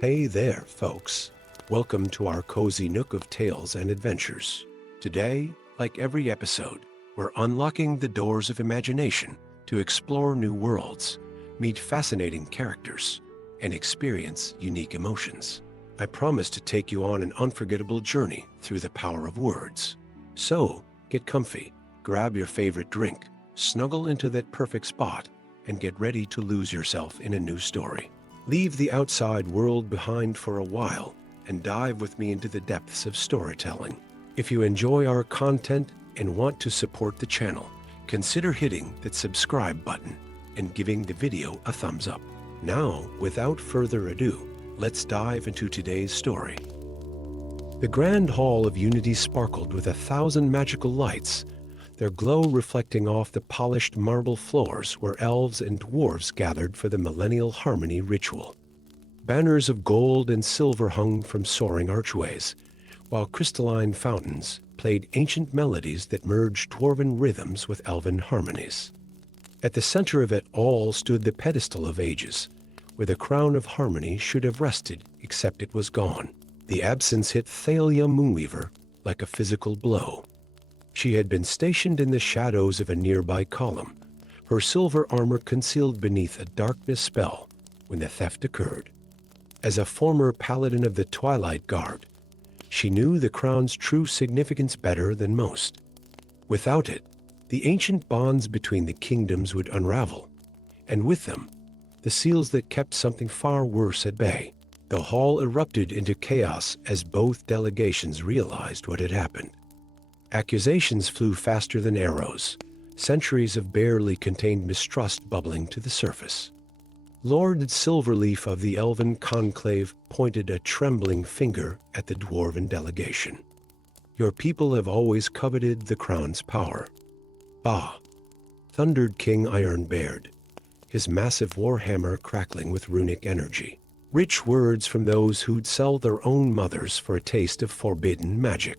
Hey there, folks. Welcome to our cozy nook of tales and adventures. Today, like every episode, we're unlocking the doors of imagination to explore new worlds, meet fascinating characters, and experience unique emotions. I promise to take you on an unforgettable journey through the power of words. So, get comfy, grab your favorite drink, snuggle into that perfect spot, and get ready to lose yourself in a new story. Leave the outside world behind for a while and dive with me into the depths of storytelling. If you enjoy our content and want to support the channel, consider hitting that subscribe button and giving the video a thumbs up. Now, without further ado, let's dive into today's story. The Grand Hall of Unity sparkled with 1,000 magical lights, their glow reflecting off the polished marble floors where elves and dwarves gathered for the millennial harmony ritual. Banners of gold and silver hung from soaring archways, while crystalline fountains played ancient melodies that merged dwarven rhythms with elven harmonies. At the center of it all stood the pedestal of ages, where the crown of harmony should have rested, except it was gone. The absence hit Thalia Moonweaver like a physical blow. She had been stationed in the shadows of a nearby column, her silver armor concealed beneath a darkness spell when the theft occurred. As a former paladin of the Twilight Guard, she knew the crown's true significance better than most. Without it, the ancient bonds between the kingdoms would unravel, and with them, the seals that kept something far worse at bay. The hall erupted into chaos as both delegations realized what had happened. Accusations flew faster than arrows, centuries of barely contained mistrust bubbling to the surface. Lord Silverleaf of the Elven Conclave pointed a trembling finger at the dwarven delegation. "Your people have always coveted the crown's power." "Bah!" thundered King Ironbeard, his massive warhammer crackling with runic energy. "Rich words from those who'd sell their own mothers for a taste of forbidden magic."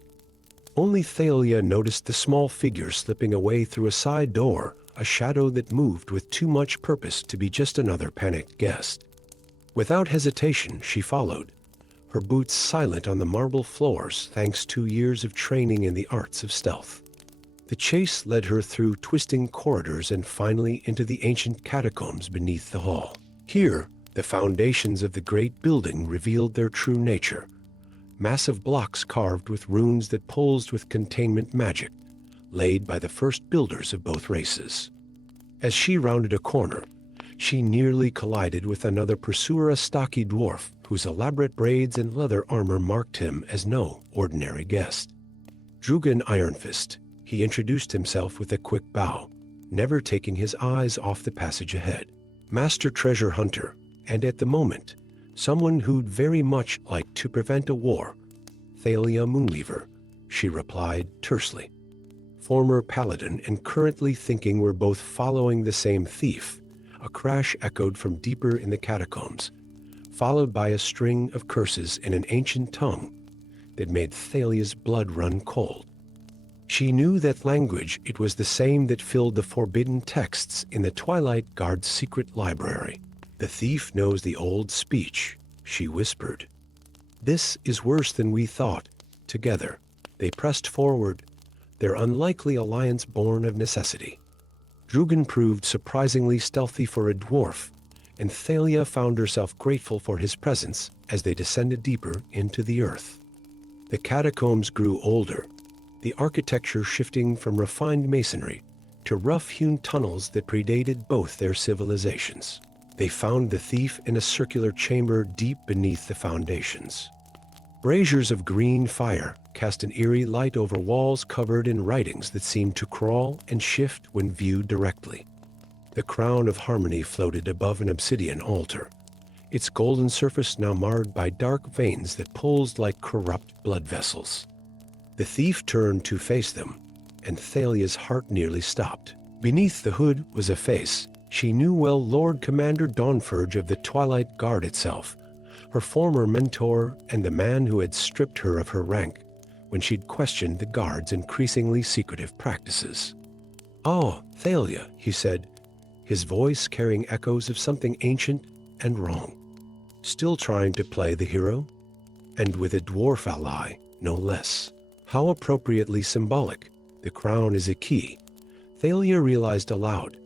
Only Thalia noticed the small figure slipping away through a side door, a shadow that moved with too much purpose to be just another panicked guest. Without hesitation, she followed, her boots silent on the marble floors thanks to years of training in the arts of stealth. The chase led her through twisting corridors and finally into the ancient catacombs beneath the hall. Here, the foundations of the great building revealed their true nature. Massive blocks carved with runes that pulsed with containment magic, laid by the first builders of both races. As she rounded a corner, she nearly collided with another pursuer, a stocky dwarf whose elaborate braids and leather armor marked him as no ordinary guest. Drugan Ironfist, he introduced himself with a quick bow, never taking his eyes off the passage ahead. Master Treasure Hunter, and at the moment, someone who'd very much like to prevent a war. "Thalia Moonweaver," she replied tersely. Former paladin and currently thinking we're both following the same thief. A crash echoed from deeper in the catacombs, followed by a string of curses in an ancient tongue that made Thalia's blood run cold. She knew that language. It was the same that filled the forbidden texts in the Twilight Guard's secret library. "The thief knows the old speech," she whispered. "This is worse than we thought." Together, they pressed forward, their unlikely alliance born of necessity. Drugan proved surprisingly stealthy for a dwarf, and Thalia found herself grateful for his presence as they descended deeper into the earth. The catacombs grew older, the architecture shifting from refined masonry to rough-hewn tunnels that predated both their civilizations. They found the thief in a circular chamber deep beneath the foundations. Braziers of green fire cast an eerie light over walls covered in writings that seemed to crawl and shift when viewed directly. The crown of harmony floated above an obsidian altar, its golden surface now marred by dark veins that pulsed like corrupt blood vessels. The thief turned to face them, and Thalia's heart nearly stopped. Beneath the hood was a face she knew well, Lord Commander Dawnforge of the Twilight Guard itself, her former mentor and the man who had stripped her of her rank when she'd questioned the guard's increasingly secretive practices. "Oh, Thalia," he said, his voice carrying echoes of something ancient and wrong. Still trying to play the hero? And with a dwarf ally, no less. How appropriately symbolic. The crown is a key. Thalia realized aloud,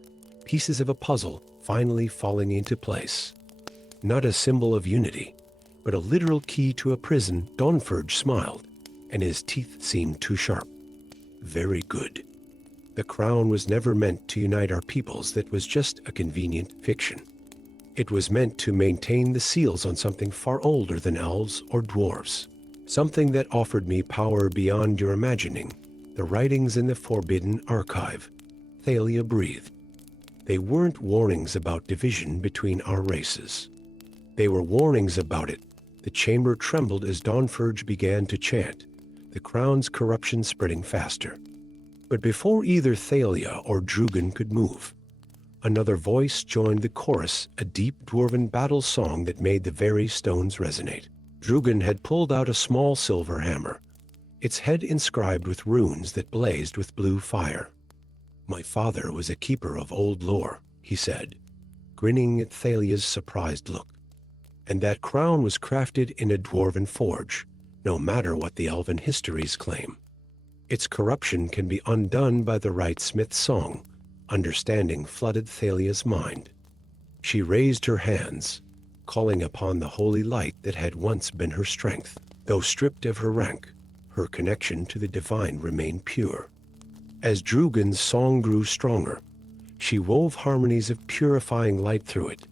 pieces of a puzzle finally falling into place. Not a symbol of unity, but a literal key to a prison. Dawnforge smiled, and his teeth seemed too sharp. Very good. The crown was never meant to unite our peoples. That was just a convenient fiction. It was meant to maintain the seals on something far older than elves or dwarves. Something that offered me power beyond your imagining. The writings in the Forbidden Archive. Thalia breathed. They weren't warnings about division between our races. They were warnings about it. The chamber trembled as Dawnforge began to chant, the crown's corruption spreading faster. But before either Thalia or Drugan could move, another voice joined the chorus, a deep dwarven battle song that made the very stones resonate. Drugan had pulled out a small silver hammer, its head inscribed with runes that blazed with blue fire. My father was a keeper of old lore, he said, grinning at Thalia's surprised look. And that crown was crafted in a dwarven forge, no matter what the elven histories claim. Its corruption can be undone by the right smith's song. Understanding flooded Thalia's mind. She raised her hands, calling upon the holy light that had once been her strength. Though stripped of her rank, her connection to the divine remained pure. As Drugan's song grew stronger, she wove harmonies of purifying light through it,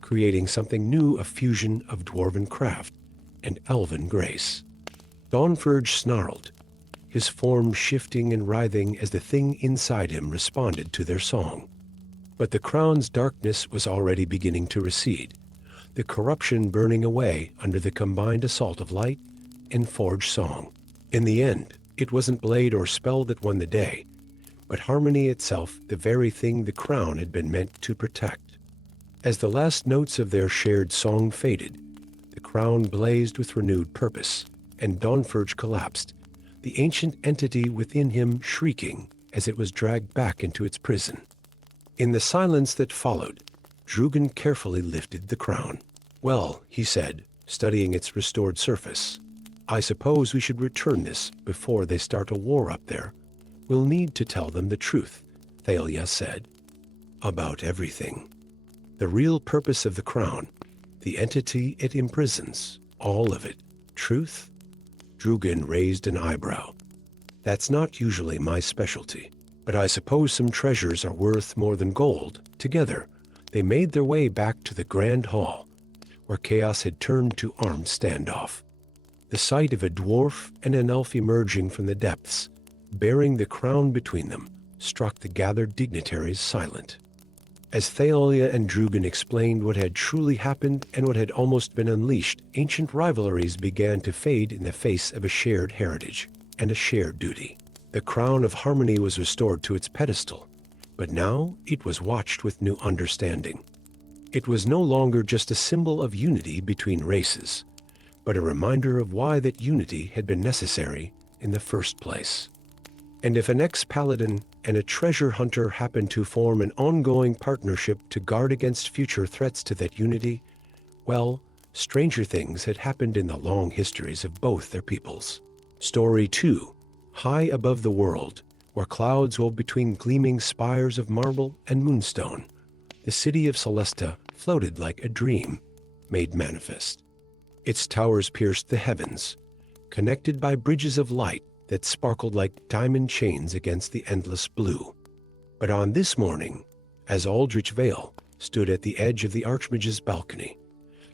creating something new, a fusion of dwarven craft and elven grace. Dawnforge snarled, his form shifting and writhing as the thing inside him responded to their song. But the crown's darkness was already beginning to recede, the corruption burning away under the combined assault of light and forge song. In the end, it wasn't blade or spell that won the day, but harmony itself, the very thing the crown had been meant to protect. As the last notes of their shared song faded, the crown blazed with renewed purpose, and Dawnforge collapsed, the ancient entity within him shrieking as it was dragged back into its prison. In the silence that followed, Drugan carefully lifted the crown. Well, he said, studying its restored surface, I suppose we should return this before they start a war up there. We'll need to tell them the truth, Thalia said. About everything. The real purpose of the crown, the entity it imprisons, all of it. Truth? Drugan raised an eyebrow. That's not usually my specialty, but I suppose some treasures are worth more than gold. Together, they made their way back to the Grand Hall, where chaos had turned to armed standoff. The sight of a dwarf and an elf emerging from the depths, bearing the crown between them, struck the gathered dignitaries silent. As Thalia and Drugan explained what had truly happened and what had almost been unleashed, ancient rivalries began to fade in the face of a shared heritage and a shared duty. The crown of harmony was restored to its pedestal, but now it was watched with new understanding. It was no longer just a symbol of unity between races, but a reminder of why that unity had been necessary in the first place. And if an ex-paladin and a treasure hunter happened to form an ongoing partnership to guard against future threats to that unity, well, stranger things had happened in the long histories of both their peoples. Story 2. High above the world, where clouds wove between gleaming spires of marble and moonstone, the city of Celesta floated like a dream made manifest. Its towers pierced the heavens, connected by bridges of light that sparkled like diamond chains against the endless blue. But on this morning, as Aldrich Vale stood at the edge of the Archmage's balcony,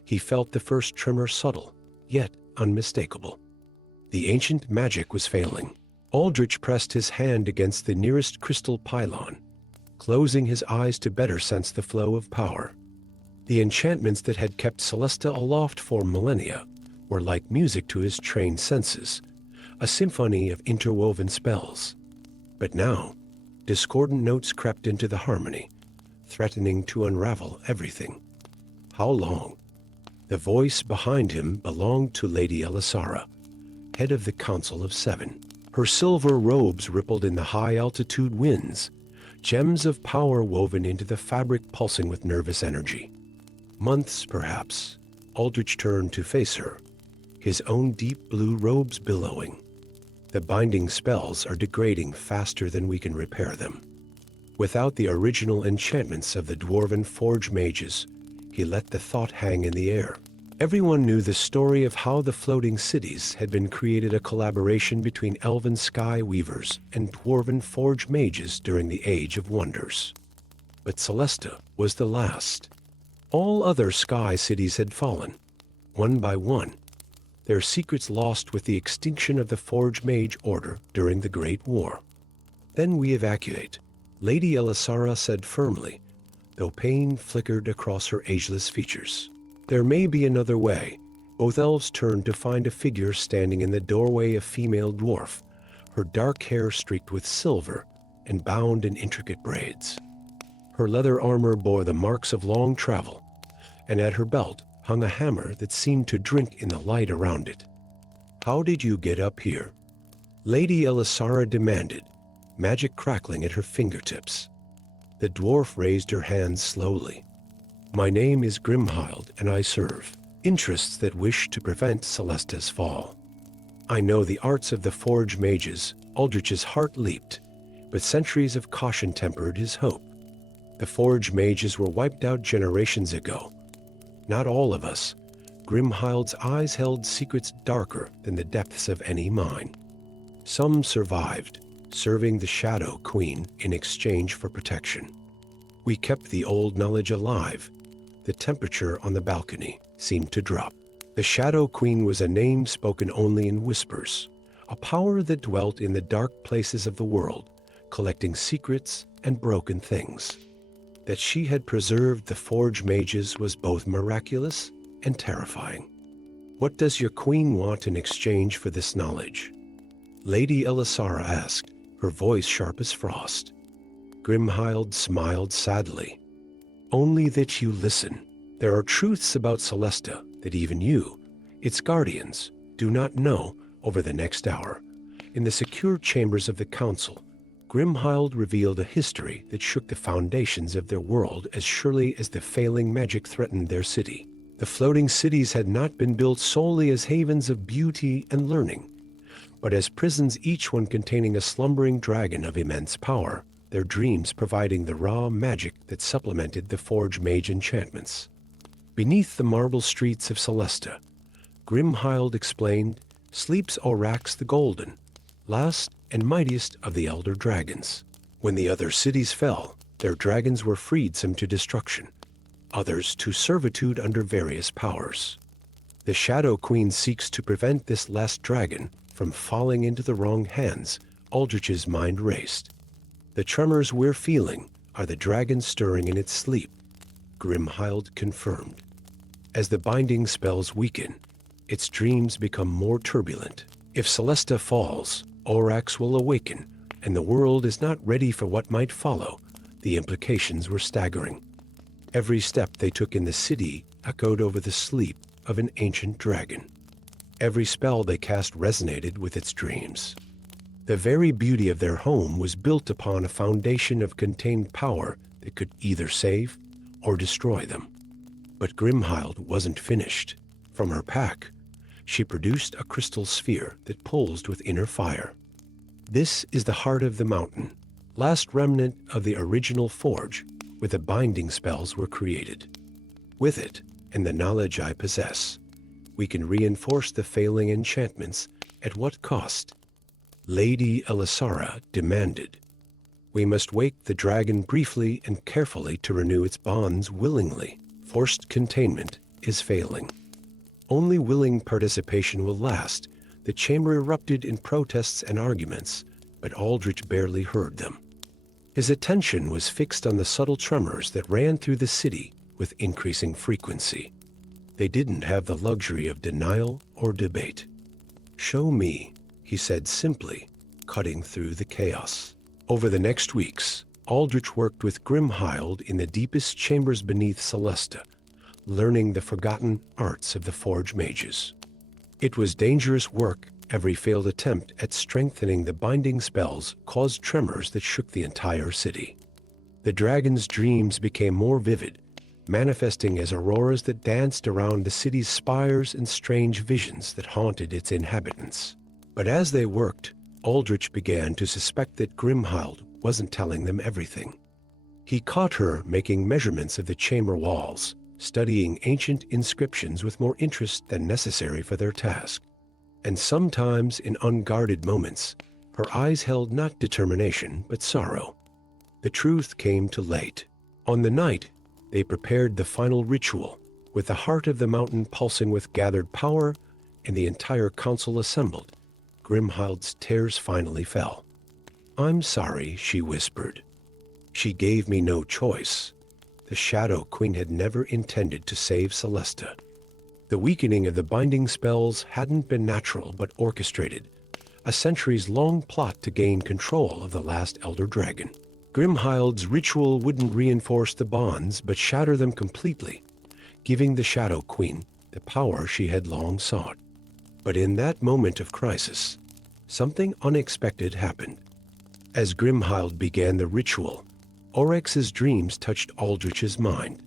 he felt the first tremor, subtle, yet unmistakable. The ancient magic was failing. Aldrich pressed his hand against the nearest crystal pylon, closing his eyes to better sense the flow of power. The enchantments that had kept Celesta aloft for millennia were like music to his trained senses, a symphony of interwoven spells. But now, discordant notes crept into the harmony, threatening to unravel everything. How long? The voice behind him belonged to Lady Elisara, head of the Council of Seven. Her silver robes rippled in the high-altitude winds, gems of power woven into the fabric pulsing with nervous energy. Months, perhaps, Aldrich turned to face her, his own deep blue robes billowing. The binding spells are degrading faster than we can repair them. Without the original enchantments of the dwarven forge mages, he let the thought hang in the air. Everyone knew the story of how the floating cities had been created, a collaboration between elven sky weavers and dwarven forge mages during the Age of Wonders. But Celesta was the last. All other sky cities had fallen, one by one, their secrets lost with the extinction of the Forge Mage Order during the Great War. Then we evacuate, Lady Elisara said firmly, though pain flickered across her ageless features. There may be another way. Both elves turned to find a figure standing in the doorway, a female dwarf, her dark hair streaked with silver and bound in intricate braids. Her leather armor bore the marks of long travel, and at her belt hung a hammer that seemed to drink in the light around it. "How did you get up here?" Lady Elisara demanded, magic crackling at her fingertips. The dwarf raised her hands slowly. "My name is Grimhild, and I serve interests that wish to prevent Celesta's fall. I know the arts of the Forge Mages." Aldrich's heart leaped, but centuries of caution tempered his hope. The Forge Mages were wiped out generations ago. Not all of us. Grimhild's eyes held secrets darker than the depths of any mine. Some survived, serving the Shadow Queen in exchange for protection. We kept the old knowledge alive. The temperature on the balcony seemed to drop. The Shadow Queen was a name spoken only in whispers, a power that dwelt in the dark places of the world, collecting secrets and broken things. That she had preserved the Forge Mages was both miraculous and terrifying. "What does your queen want in exchange for this knowledge?" Lady Elisara asked, her voice sharp as frost. Grimhild smiled sadly. "Only that you listen. There are truths about Celesta that even you, its guardians, do not know." Over the next hour, in the secure chambers of the council, Grimhild revealed a history that shook the foundations of their world as surely as the failing magic threatened their city. The floating cities had not been built solely as havens of beauty and learning, but as prisons, each one containing a slumbering dragon of immense power, their dreams providing the raw magic that supplemented the Forge Mage enchantments. Beneath the marble streets of Celesta, Grimhild explained, sleeps Orax the Golden, last and mightiest of the elder dragons. When the other cities fell, their dragons were freed, some to destruction, others to servitude under various powers. The Shadow Queen seeks to prevent this last dragon from falling into the wrong hands. Aldrich's mind raced. "The tremors we're feeling are the dragon stirring in its sleep," Grimhild confirmed. "As the binding spells weaken, its dreams become more turbulent. If Celesta falls, Orax will awaken, and the world is not ready for what might follow." The implications were staggering. Every step they took in the city echoed over the sleep of an ancient dragon. Every spell they cast resonated with its dreams. The very beauty of their home was built upon a foundation of contained power that could either save or destroy them. But Grimhild wasn't finished. From her pack, she produced a crystal sphere that pulsed with inner fire. "This is the heart of the mountain, last remnant of the original forge, where the binding spells were created. With it, and the knowledge I possess, we can reinforce the failing enchantments. At what cost?" Lady Elisara demanded. "We must wake the dragon briefly and carefully to renew its bonds willingly. Forced containment is failing. Only willing participation will last." The chamber erupted in protests and arguments, but Aldrich barely heard them. His attention was fixed on the subtle tremors that ran through the city with increasing frequency. They didn't have the luxury of denial or debate. "Show me," he said simply, cutting through the chaos. Over the next weeks, Aldrich worked with Grimhild in the deepest chambers beneath Celesta, learning the forgotten arts of the Forge Mages. It was dangerous work. Every failed attempt at strengthening the binding spells caused tremors that shook the entire city. The dragon's dreams became more vivid, manifesting as auroras that danced around the city's spires and strange visions that haunted its inhabitants. But as they worked, Aldrich began to suspect that Grimhild wasn't telling them everything. He caught her making measurements of the chamber walls, studying ancient inscriptions with more interest than necessary for their task. And sometimes, in unguarded moments, her eyes held not determination but sorrow. The truth came too late. On the night, they prepared the final ritual, with the heart of the mountain pulsing with gathered power and the entire council assembled. Grimhild's tears finally fell. "I'm sorry," she whispered. "She gave me no choice. The Shadow Queen had never intended to save Celesta." The weakening of the binding spells hadn't been natural but orchestrated, a centuries-long plot to gain control of the last Elder Dragon. Grimhild's ritual wouldn't reinforce the bonds but shatter them completely, giving the Shadow Queen the power she had long sought. But in that moment of crisis, something unexpected happened. As Grimhild began the ritual, Oryx's dreams touched Aldrich's mind.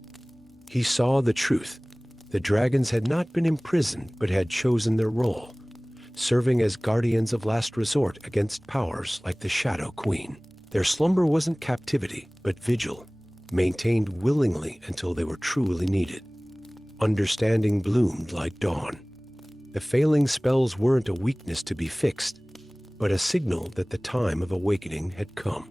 He saw the truth. The dragons had not been imprisoned but had chosen their role, serving as guardians of last resort against powers like the Shadow Queen. Their slumber wasn't captivity but vigil, maintained willingly until they were truly needed. Understanding bloomed like dawn. The failing spells weren't a weakness to be fixed, but a signal that the time of awakening had come.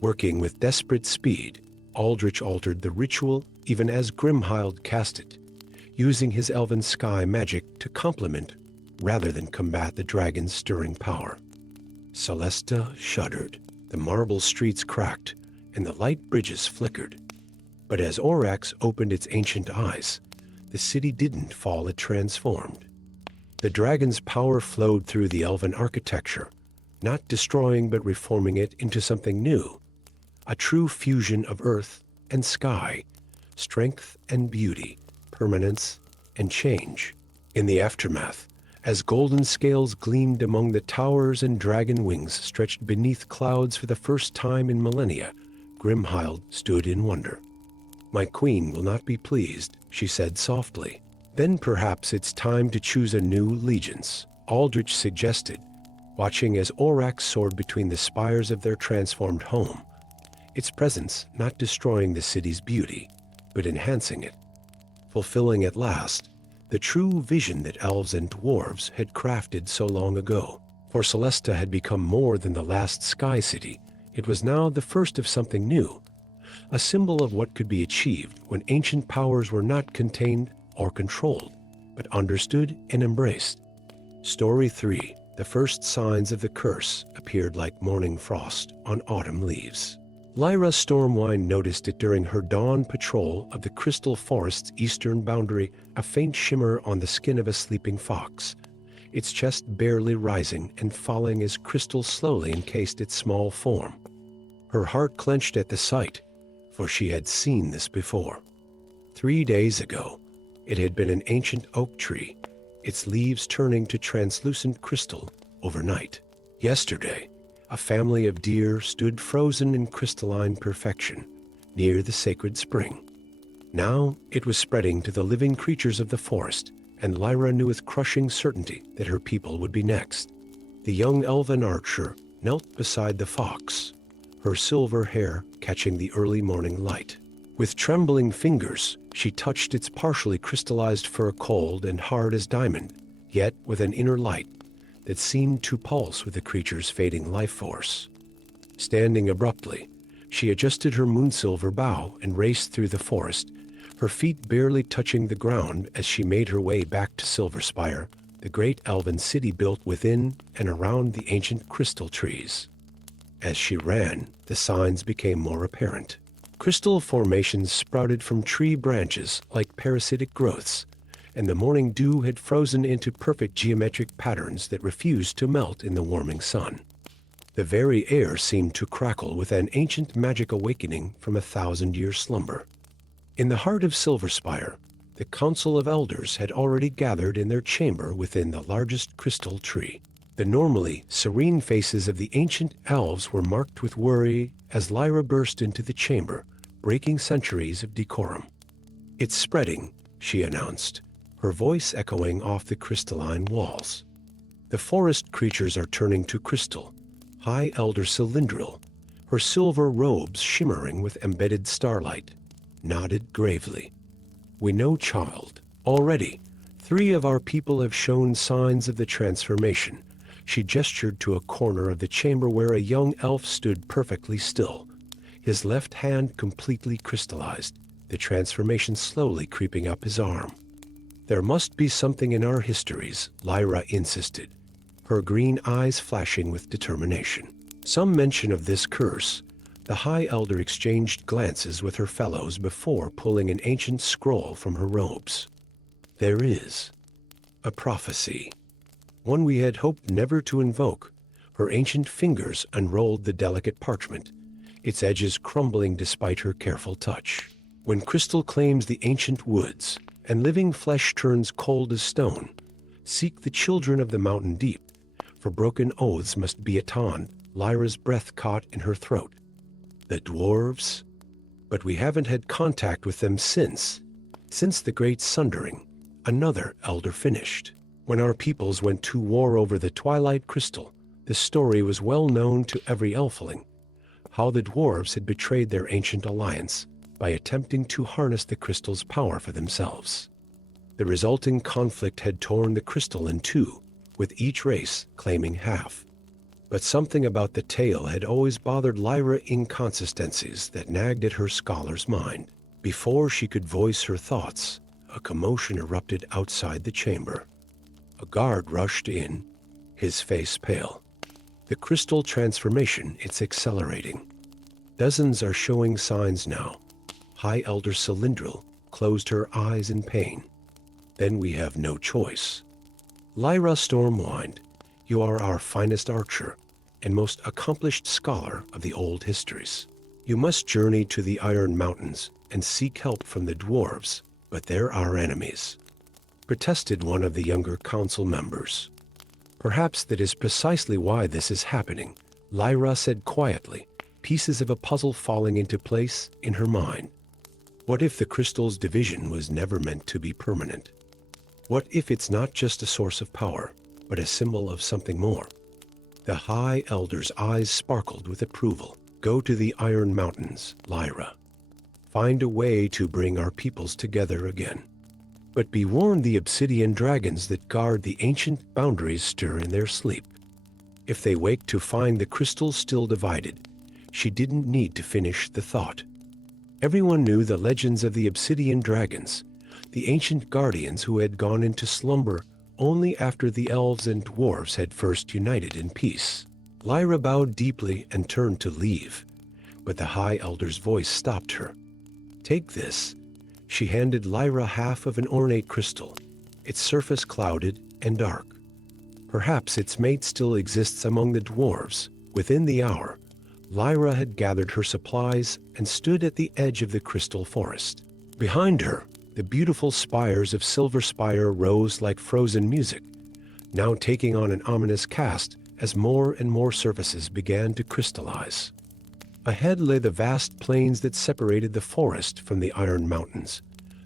Working with desperate speed, Aldrich altered the ritual even as Grimhild cast it, using his elven sky magic to complement rather than combat the dragon's stirring power. Celesta shuddered. The marble streets cracked, and the light bridges flickered. But as Oryx opened its ancient eyes, the city didn't fall, it transformed. The dragon's power flowed through the elven architecture, not destroying but reforming it into something new, a true fusion of earth and sky, strength and beauty, permanence and change. In the aftermath, as golden scales gleamed among the towers and dragon wings stretched beneath clouds for the first time in millennia, Grimhild stood in wonder. "My queen will not be pleased," she said softly. "Then perhaps it's time to choose a new allegiance," Aldrich suggested, watching as Oryx soared between the spires of their transformed home, its presence not destroying the city's beauty, but enhancing it, fulfilling at last the true vision that elves and dwarves had crafted so long ago. For Celesta had become more than the last sky city. It was now the first of something new, a symbol of what could be achieved when ancient powers were not contained or controlled, but understood and embraced. Story 3. The first signs of the curse appeared like morning frost on autumn leaves. Lyra Stormwind noticed it during her dawn patrol of the Crystal Forest's eastern boundary, a faint shimmer on the skin of a sleeping fox, its chest barely rising and falling as crystal slowly encased its small form. Her heart clenched at the sight, for she had seen this before. 3 days ago, it had been an ancient oak tree, its leaves turning to translucent crystal overnight. Yesterday, a family of deer stood frozen in crystalline perfection near the sacred spring. Now it was spreading to the living creatures of the forest, and Lyra knew with crushing certainty that her people would be next. The young elven archer knelt beside the fox, her silver hair catching the early morning light. With trembling fingers, she touched its partially crystallized fur, cold and hard as diamond, yet with an inner light that seemed to pulse with the creature's fading life force. Standing abruptly, she adjusted her moonsilver bow and raced through the forest, her feet barely touching the ground as she made her way back to Silverspire, the great elven city built within and around the ancient crystal trees. As she ran, the signs became more apparent. Crystal formations sprouted from tree branches like parasitic growths, and the morning dew had frozen into perfect geometric patterns that refused to melt in the warming sun. The very air seemed to crackle with an ancient magic awakening from 1,000-year slumber. In the heart of Silverspire, the Council of Elders had already gathered in their chamber within the largest crystal tree. The normally serene faces of the ancient elves were marked with worry as Lyra burst into the chamber, breaking centuries of decorum. "It's spreading," she announced, her voice echoing off the crystalline walls. "The forest creatures are turning to crystal, High Elder Cylindril, her silver robes shimmering with embedded starlight, nodded gravely. "We know, child. Already, 3 of our people have shown signs of the transformation." She gestured to a corner of the chamber where a young elf stood perfectly still, his left hand completely crystallized, the transformation slowly creeping up his arm. "There must be something in our histories," Lyra insisted, her green eyes flashing with determination. "Some mention of this curse." The High Elder exchanged glances with her fellows before pulling an ancient scroll from her robes. "There is a prophecy, one we had hoped never to invoke." Her ancient fingers unrolled the delicate parchment, its edges crumbling despite her careful touch. "When crystal claims the ancient woods, and living flesh turns cold as stone, seek the children of the mountain deep, for broken oaths must be atoned." Lyra's breath caught in her throat. "The dwarves? But we haven't had contact with them since the Great Sundering," another elder finished. "When our peoples went to war over the Twilight Crystal, the story was well known to every elfling, how the dwarves had betrayed their ancient alliance by attempting to harness the crystal's power for themselves. The resulting conflict had torn the crystal in two, with each race claiming half. But something about the tale had always bothered Lyra, inconsistencies that nagged at her scholar's mind. Before she could voice her thoughts, a commotion erupted outside the chamber. A guard rushed in, his face pale. "The crystal transformation, it's accelerating. Dozens are showing signs now." High Elder Cylindril closed her eyes in pain. "Then we have no choice." Lyra Stormwind, you are our finest archer and most accomplished scholar of the old histories. You must journey to the Iron Mountains and seek help from the dwarves, but they're our enemies," protested one of the younger council members. "Perhaps that is precisely why this is happening," Lyra said quietly, pieces of a puzzle falling into place in her mind. What if the crystal's division was never meant to be permanent? What if it's not just a source of power, but a symbol of something more? The High Elder's eyes sparkled with approval. "Go to the Iron Mountains, Lyra. Find a way to bring our peoples together again. But be warned, the obsidian dragons that guard the ancient boundaries stir in their sleep. If they wake to find the crystal still divided." She didn't need to finish the thought. Everyone knew the legends of the obsidian dragons, the ancient guardians who had gone into slumber only after the elves and dwarves had first united in peace. Lyra bowed deeply and turned to leave, but the High Elder's voice stopped her. "Take this." She handed Lyra half of an ornate crystal, its surface clouded and dark. Perhaps its mate still exists among the dwarves. Within the hour, Lyra had gathered her supplies and stood at the edge of the crystal forest. Behind her, the beautiful spires of Silver Spire rose like frozen music, now taking on an ominous cast as more and more surfaces began to crystallize. Ahead lay the vast plains that separated the forest from the Iron Mountains,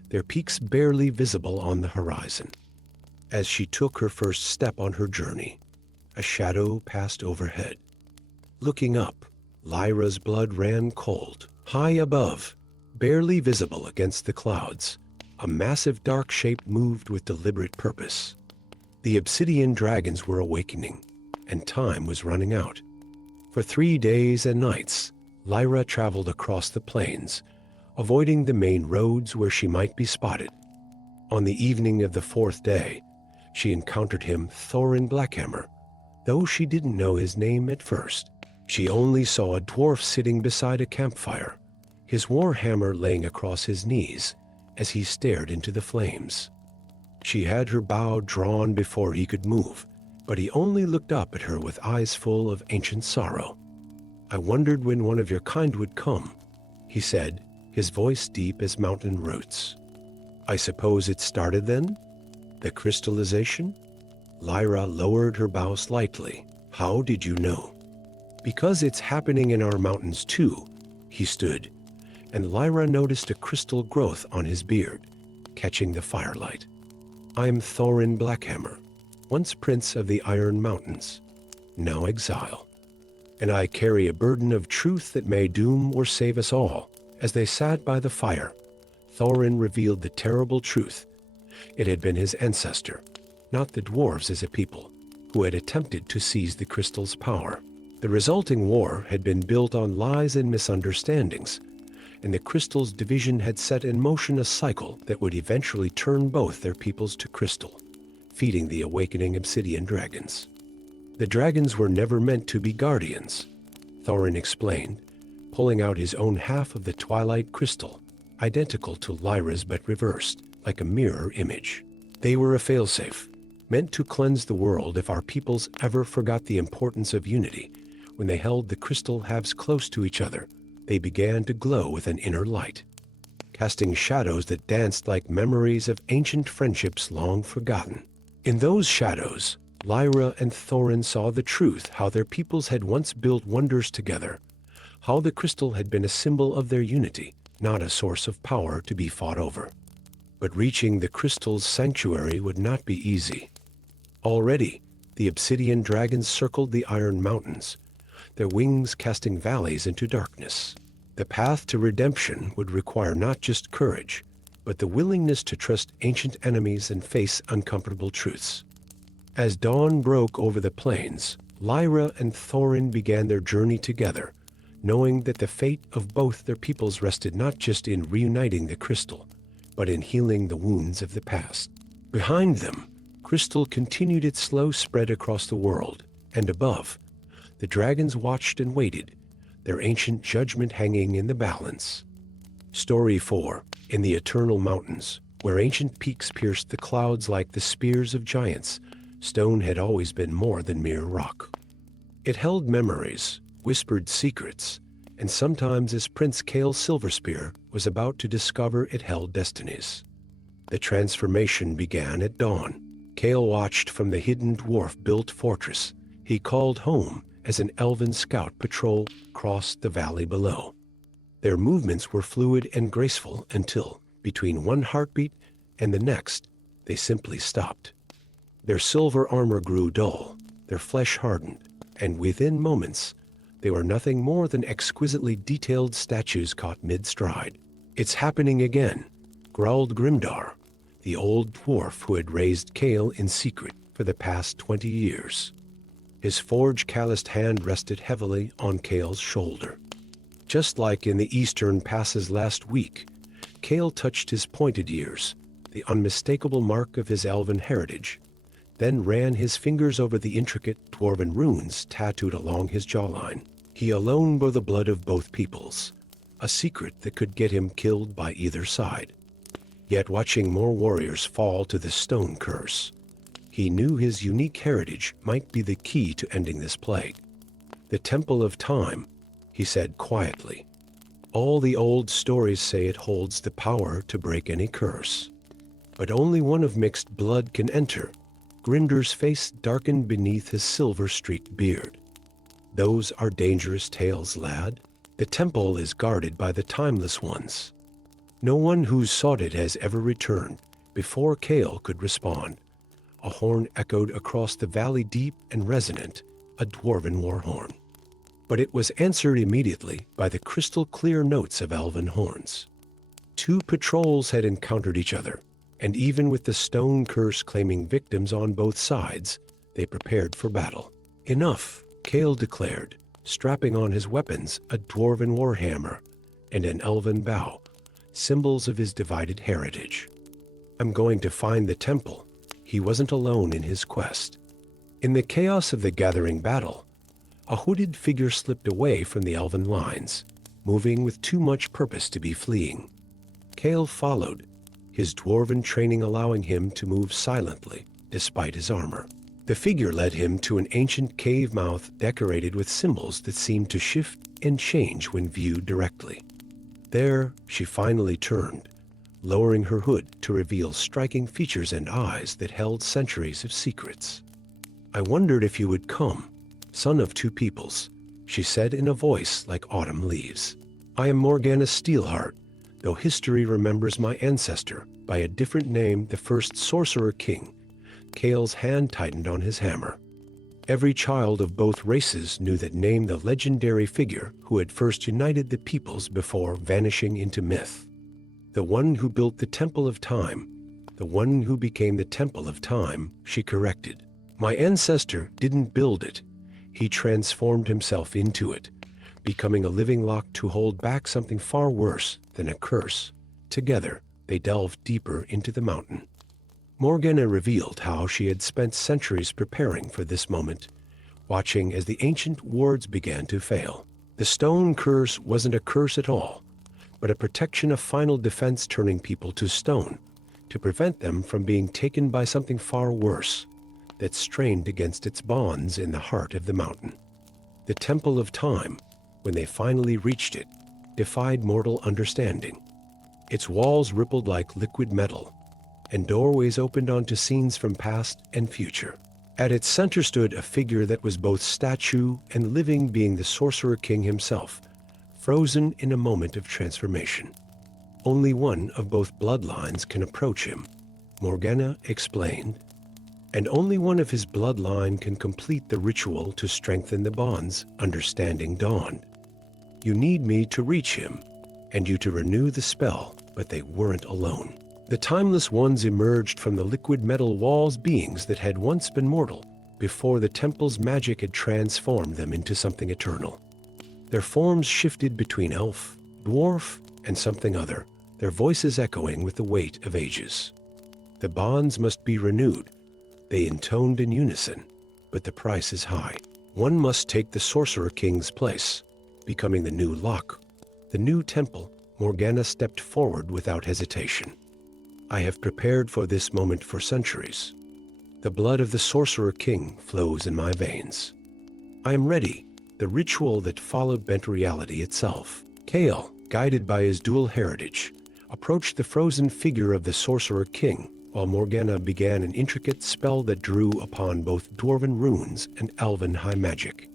their peaks barely visible on the horizon. As she took her first step on her journey, a shadow passed overhead. Looking up, Lyra's blood ran cold. High above, barely visible against the clouds, a massive dark shape moved with deliberate purpose. The obsidian dragons were awakening, and time was running out. For 3 days and nights, Lyra traveled across the plains, avoiding the main roads where she might be spotted. On the evening of the 4th day, she encountered him, Thorin Blackhammer. Though she didn't know his name at first, she only saw a dwarf sitting beside a campfire, his war hammer laying across his knees as he stared into the flames. She had her bow drawn before he could move, but he only looked up at her with eyes full of ancient sorrow. "I wondered when one of your kind would come," he said, his voice deep as mountain roots. "I suppose it started then? The crystallization?" Lyra lowered her bow slightly. "How did you know?" "Because it's happening in our mountains too." He stood, and Lyra noticed a crystal growth on his beard, catching the firelight. "I'm Thorin Blackhammer, once prince of the Iron Mountains, now exile. And I carry a burden of truth that may doom or save us all." As they sat by the fire, Thorin revealed the terrible truth. It had been his ancestor, not the dwarves as a people, who had attempted to seize the crystal's power. The resulting war had been built on lies and misunderstandings, and the crystal's division had set in motion a cycle that would eventually turn both their peoples to crystal, feeding the awakening obsidian dragons. "The dragons were never meant to be guardians," Thorin explained, pulling out his own half of the twilight crystal, identical to Lyra's but reversed, like a mirror image. "They were a failsafe, meant to cleanse the world if our peoples ever forgot the importance of unity. When they held the crystal halves close to each other, they began to glow with an inner light, casting shadows that danced like memories of ancient friendships long forgotten. In those shadows, Lyra and Thorin saw the truth, how their peoples had once built wonders together, how the crystal had been a symbol of their unity, not a source of power to be fought over. But reaching the crystal's sanctuary would not be easy. Already, the obsidian dragons circled the Iron Mountains, their wings casting valleys into darkness. The path to redemption would require not just courage, but the willingness to trust ancient enemies and face uncomfortable truths. As dawn broke over the plains, Lyra and Thorin began their journey together, knowing that the fate of both their peoples rested not just in reuniting the crystal, but in healing the wounds of the past. Behind them, crystal continued its slow spread across the world, and above, the dragons watched and waited, their ancient judgment hanging in the balance. Story 4. In the Eternal Mountains, where ancient peaks pierced the clouds like the spears of giants, stone had always been more than mere rock. It held memories, whispered secrets, and sometimes, as Prince Cale Silverspear was about to discover, it held destinies. The transformation began at dawn. Cale watched from the hidden dwarf-built fortress he called home as an elven scout patrol crossed the valley below. Their movements were fluid and graceful until, between one heartbeat and the next, they simply stopped. Their silver armor grew dull, their flesh hardened, and within moments, they were nothing more than exquisitely detailed statues caught mid-stride. "It's happening again," growled Grimdar, the old dwarf who had raised Cale in secret for the past 20 years. His forge-calloused hand rested heavily on Cale's shoulder. Just like in the eastern passes last week, Cale touched his pointed ears, the unmistakable mark of his elven heritage, then ran his fingers over the intricate dwarven runes tattooed along his jawline. He alone bore the blood of both peoples, a secret that could get him killed by either side. Yet watching more warriors fall to the stone curse, he knew his unique heritage might be the key to ending this plague. "The Temple of Time," he said quietly. "All the old stories say it holds the power to break any curse. But only one of mixed blood can enter." Grinder's face darkened beneath his silver-streaked beard. "Those are dangerous tales, lad. The temple is guarded by the Timeless Ones. No one who's sought it has ever returned." Before Cale could respond, a horn echoed across the valley, deep and resonant, a dwarven war horn. But it was answered immediately by the crystal-clear notes of elven horns. Two patrols had encountered each other, and even with the stone curse claiming victims on both sides, they prepared for battle. "Enough," Cale declared, strapping on his weapons, a dwarven warhammer and an elven bow, symbols of his divided heritage. "I'm going to find the temple." He wasn't alone in his quest. In the chaos of the gathering battle, a hooded figure slipped away from the elven lines, moving with too much purpose to be fleeing. Cale followed, his dwarven training allowing him to move silently despite his armor. The figure led him to an ancient cave mouth decorated with symbols that seemed to shift and change when viewed directly. There, she finally turned, lowering her hood to reveal striking features and eyes that held centuries of secrets. "I wondered if you would come, son of two peoples," she said in a voice like autumn leaves. I am Morgana Steelheart, though history remembers my ancestor by a different name, the first Sorcerer King. Kale's hand tightened on his hammer. Every child of both races knew that name, the legendary figure who had first united the peoples before vanishing into myth. The one who built the Temple of Time, the one who became the Temple of Time, she corrected. My ancestor didn't build it. He transformed himself into it, becoming a living lock to hold back something far worse than a curse. Together, they delved deeper into the mountain. Morgana revealed how she had spent centuries preparing for this moment, watching as the ancient wards began to fail. The stone curse wasn't a curse at all, but a protection of final defense, turning people to stone, to prevent them from being taken by something far worse that strained against its bonds in the heart of the mountain. The Temple of Time, when they finally reached it, defied mortal understanding. Its walls rippled like liquid metal, and doorways opened onto scenes from past and future. At its center stood a figure that was both statue and living being, the Sorcerer King himself, frozen in a moment of transformation. Only one of both bloodlines can approach him, Morgana explained, and only one of his bloodline can complete the ritual to strengthen the bonds, understanding dawned. You need me to reach him, and you to renew the spell, but they weren't alone. The Timeless Ones emerged from the liquid metal walls, beings that had once been mortal, before the temple's magic had transformed them into something eternal. Their forms shifted between elf, dwarf, and something other, their voices echoing with the weight of ages. The bonds must be renewed, they intoned in unison, but the price is high. One must take the Sorcerer King's place, becoming the new lock, the new temple. Morgana stepped forward without hesitation. I have prepared for this moment for centuries. The blood of the Sorcerer King flows in my veins. I am ready. The ritual that followed bent reality itself. Kale, guided by his dual heritage, approached the frozen figure of the Sorcerer King, while Morgana began an intricate spell that drew upon both dwarven runes and elven high magic.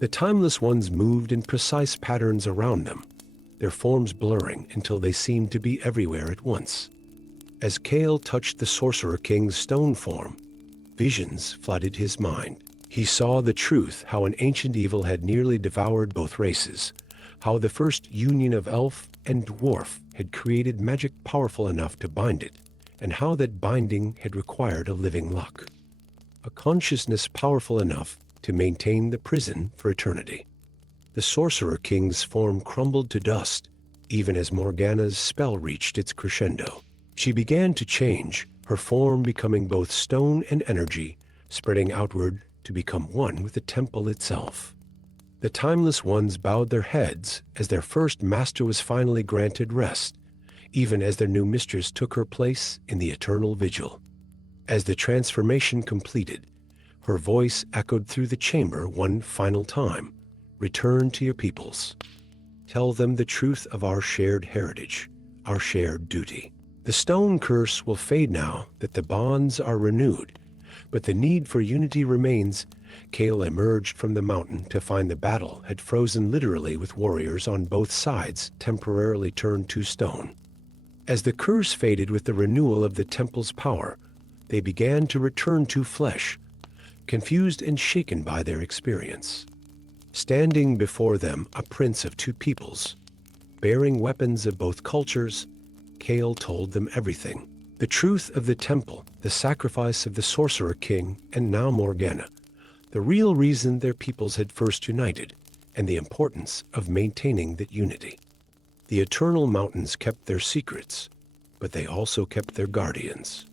The Timeless Ones moved in precise patterns around them, their forms blurring until they seemed to be everywhere at once. As Kale touched the Sorcerer King's stone form, visions flooded his mind. He saw the truth, how an ancient evil had nearly devoured both races, how the first union of elf and dwarf had created magic powerful enough to bind it, and how that binding had required a living lock, a consciousness powerful enough to maintain the prison for eternity. The Sorcerer King's form crumbled to dust, even as Morgana's spell reached its crescendo. She began to change, her form becoming both stone and energy, spreading outward to become one with the temple itself. The Timeless Ones bowed their heads as their first master was finally granted rest, even as their new mistress took her place in the eternal vigil. As the transformation completed, her voice echoed through the chamber one final time. Return to your peoples. Tell them the truth of our shared heritage, our shared duty. The stone curse will fade now that the bonds are renewed, but the need for unity remains. Kale emerged from the mountain to find the battle had frozen, literally, with warriors on both sides temporarily turned to stone. As the curse faded with the renewal of the temple's power, they began to return to flesh, confused and shaken by their experience. Standing before them, a prince of two peoples, bearing weapons of both cultures, Kale told them everything. The truth of the temple, the sacrifice of the Sorcerer King, and now Morgana, the real reason their peoples had first united, and the importance of maintaining that unity. The Eternal Mountains kept their secrets, but they also kept their guardians.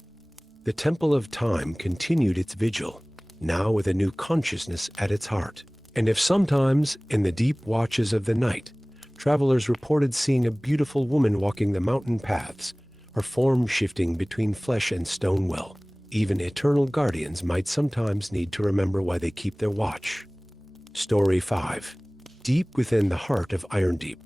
The Temple of Time continued its vigil, now with a new consciousness at its heart. And if sometimes, in the deep watches of the night, travelers reported seeing a beautiful woman walking the mountain paths, her form shifting between flesh and stone, well, even eternal guardians might sometimes need to remember why they keep their watch. Story 5. Deep within the heart of Irondeep,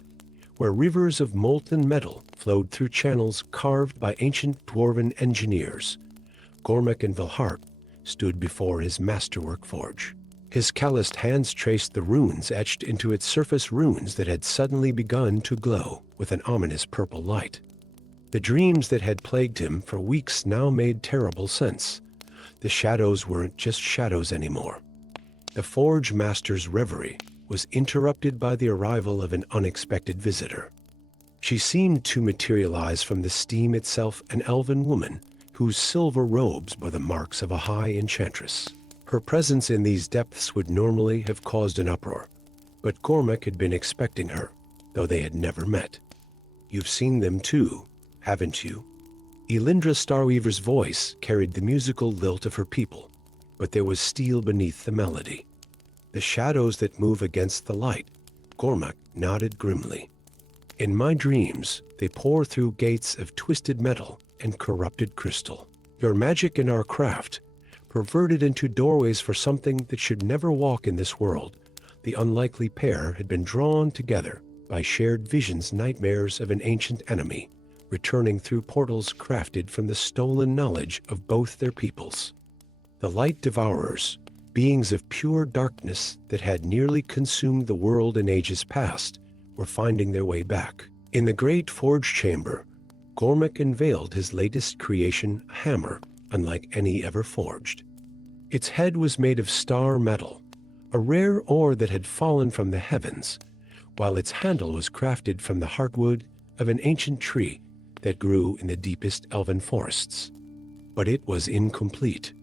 where rivers of molten metal flowed through channels carved by ancient dwarven engineers, Gormak and Vilhart stood before his masterwork forge. His calloused hands traced the runes etched into its surface, runes that had suddenly begun to glow with an ominous purple light. The dreams that had plagued him for weeks now made terrible sense. The shadows weren't just shadows anymore. The Forge Master's reverie was interrupted by the arrival of an unexpected visitor. She seemed to materialize from the steam itself, an elven woman whose silver robes bore the marks of a high enchantress. Her presence in these depths would normally have caused an uproar, but Cormac had been expecting her, though they had never met. "You've seen them too, haven't you?" Elindra Starweaver's voice carried the musical lilt of her people, but there was steel beneath the melody. "The shadows that move against the light," Cormac nodded grimly. "In my dreams, they pour through gates of twisted metal and corrupted crystal. Your magic and our craft, perverted into doorways for something that should never walk in this world." The unlikely pair had been drawn together by shared visions, nightmares of an ancient enemy, returning through portals crafted from the stolen knowledge of both their peoples. The Light Devourers, beings of pure darkness that had nearly consumed the world in ages past, were finding their way back. In the great forge chamber, Cormac unveiled his latest creation, a hammer unlike any ever forged. Its head was made of star metal, a rare ore that had fallen from the heavens, while its handle was crafted from the heartwood of an ancient tree that grew in the deepest elven forests. But it was incomplete.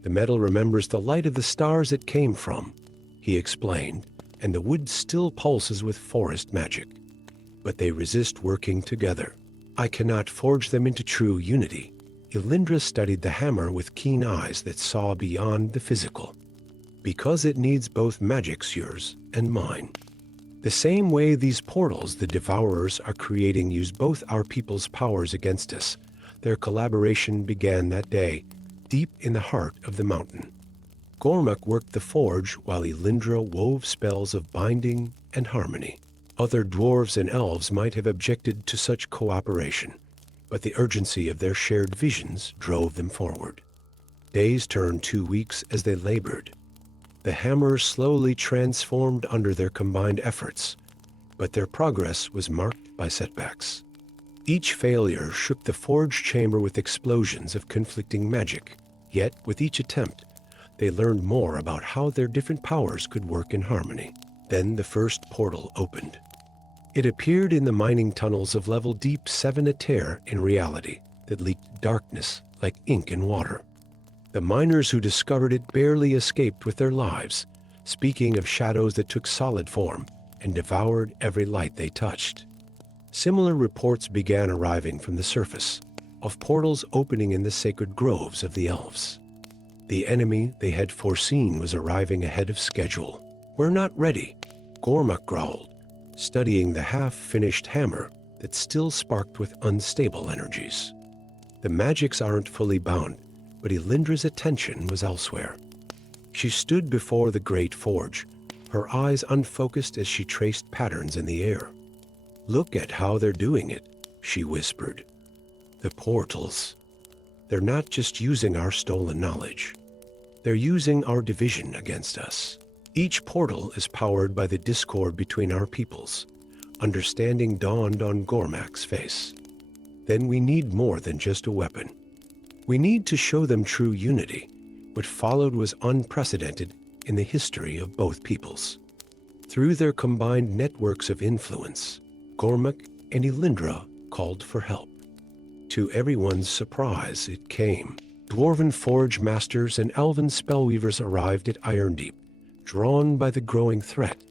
"The metal remembers the light of the stars it came from," he explained, "and the wood still pulses with forest magic. But they resist working together. I cannot forge them into true unity." Elindra studied the hammer with keen eyes that saw beyond the physical. "Because it needs both magics, yours and mine. The same way these portals the Devourers are creating use both our people's powers against us. Their collaboration began that day, deep in the heart of the mountain." Cormac worked the forge while Elindra wove spells of binding and harmony. Other dwarves and elves might have objected to such cooperation, but the urgency of their shared visions drove them forward. Days turned to weeks as they labored. The hammer slowly transformed under their combined efforts, but their progress was marked by setbacks. Each failure shook the forge chamber with explosions of conflicting magic, yet with each attempt, they learned more about how their different powers could work in harmony. Then the first portal opened. It appeared in the mining tunnels of level deep 7 LOTR in reality that leaked darkness like ink in water. The miners who discovered it barely escaped with their lives, speaking of shadows that took solid form and devoured every light they touched. Similar reports began arriving from the surface, of portals opening in the sacred groves of the Elves. The enemy they had foreseen was arriving ahead of schedule. "We're not ready," Cormac growled, studying the half-finished hammer that still sparked with unstable energies. The magics aren't fully bound, but Elindra's attention was elsewhere. She stood before the great forge, her eyes unfocused as she traced patterns in the air. "Look at how they're doing it," she whispered. "The portals. They're not just using our stolen knowledge. They're using our division against us. Each portal is powered by the discord between our peoples." Understanding dawned on Cormac's face. "Then we need more than just a weapon. We need to show them true unity." What followed was unprecedented in the history of both peoples. Through their combined networks of influence, Cormac and Elindra called for help. To everyone's surprise, it came. Dwarven forge masters and elven spellweavers arrived at Irondeep, drawn by the growing threat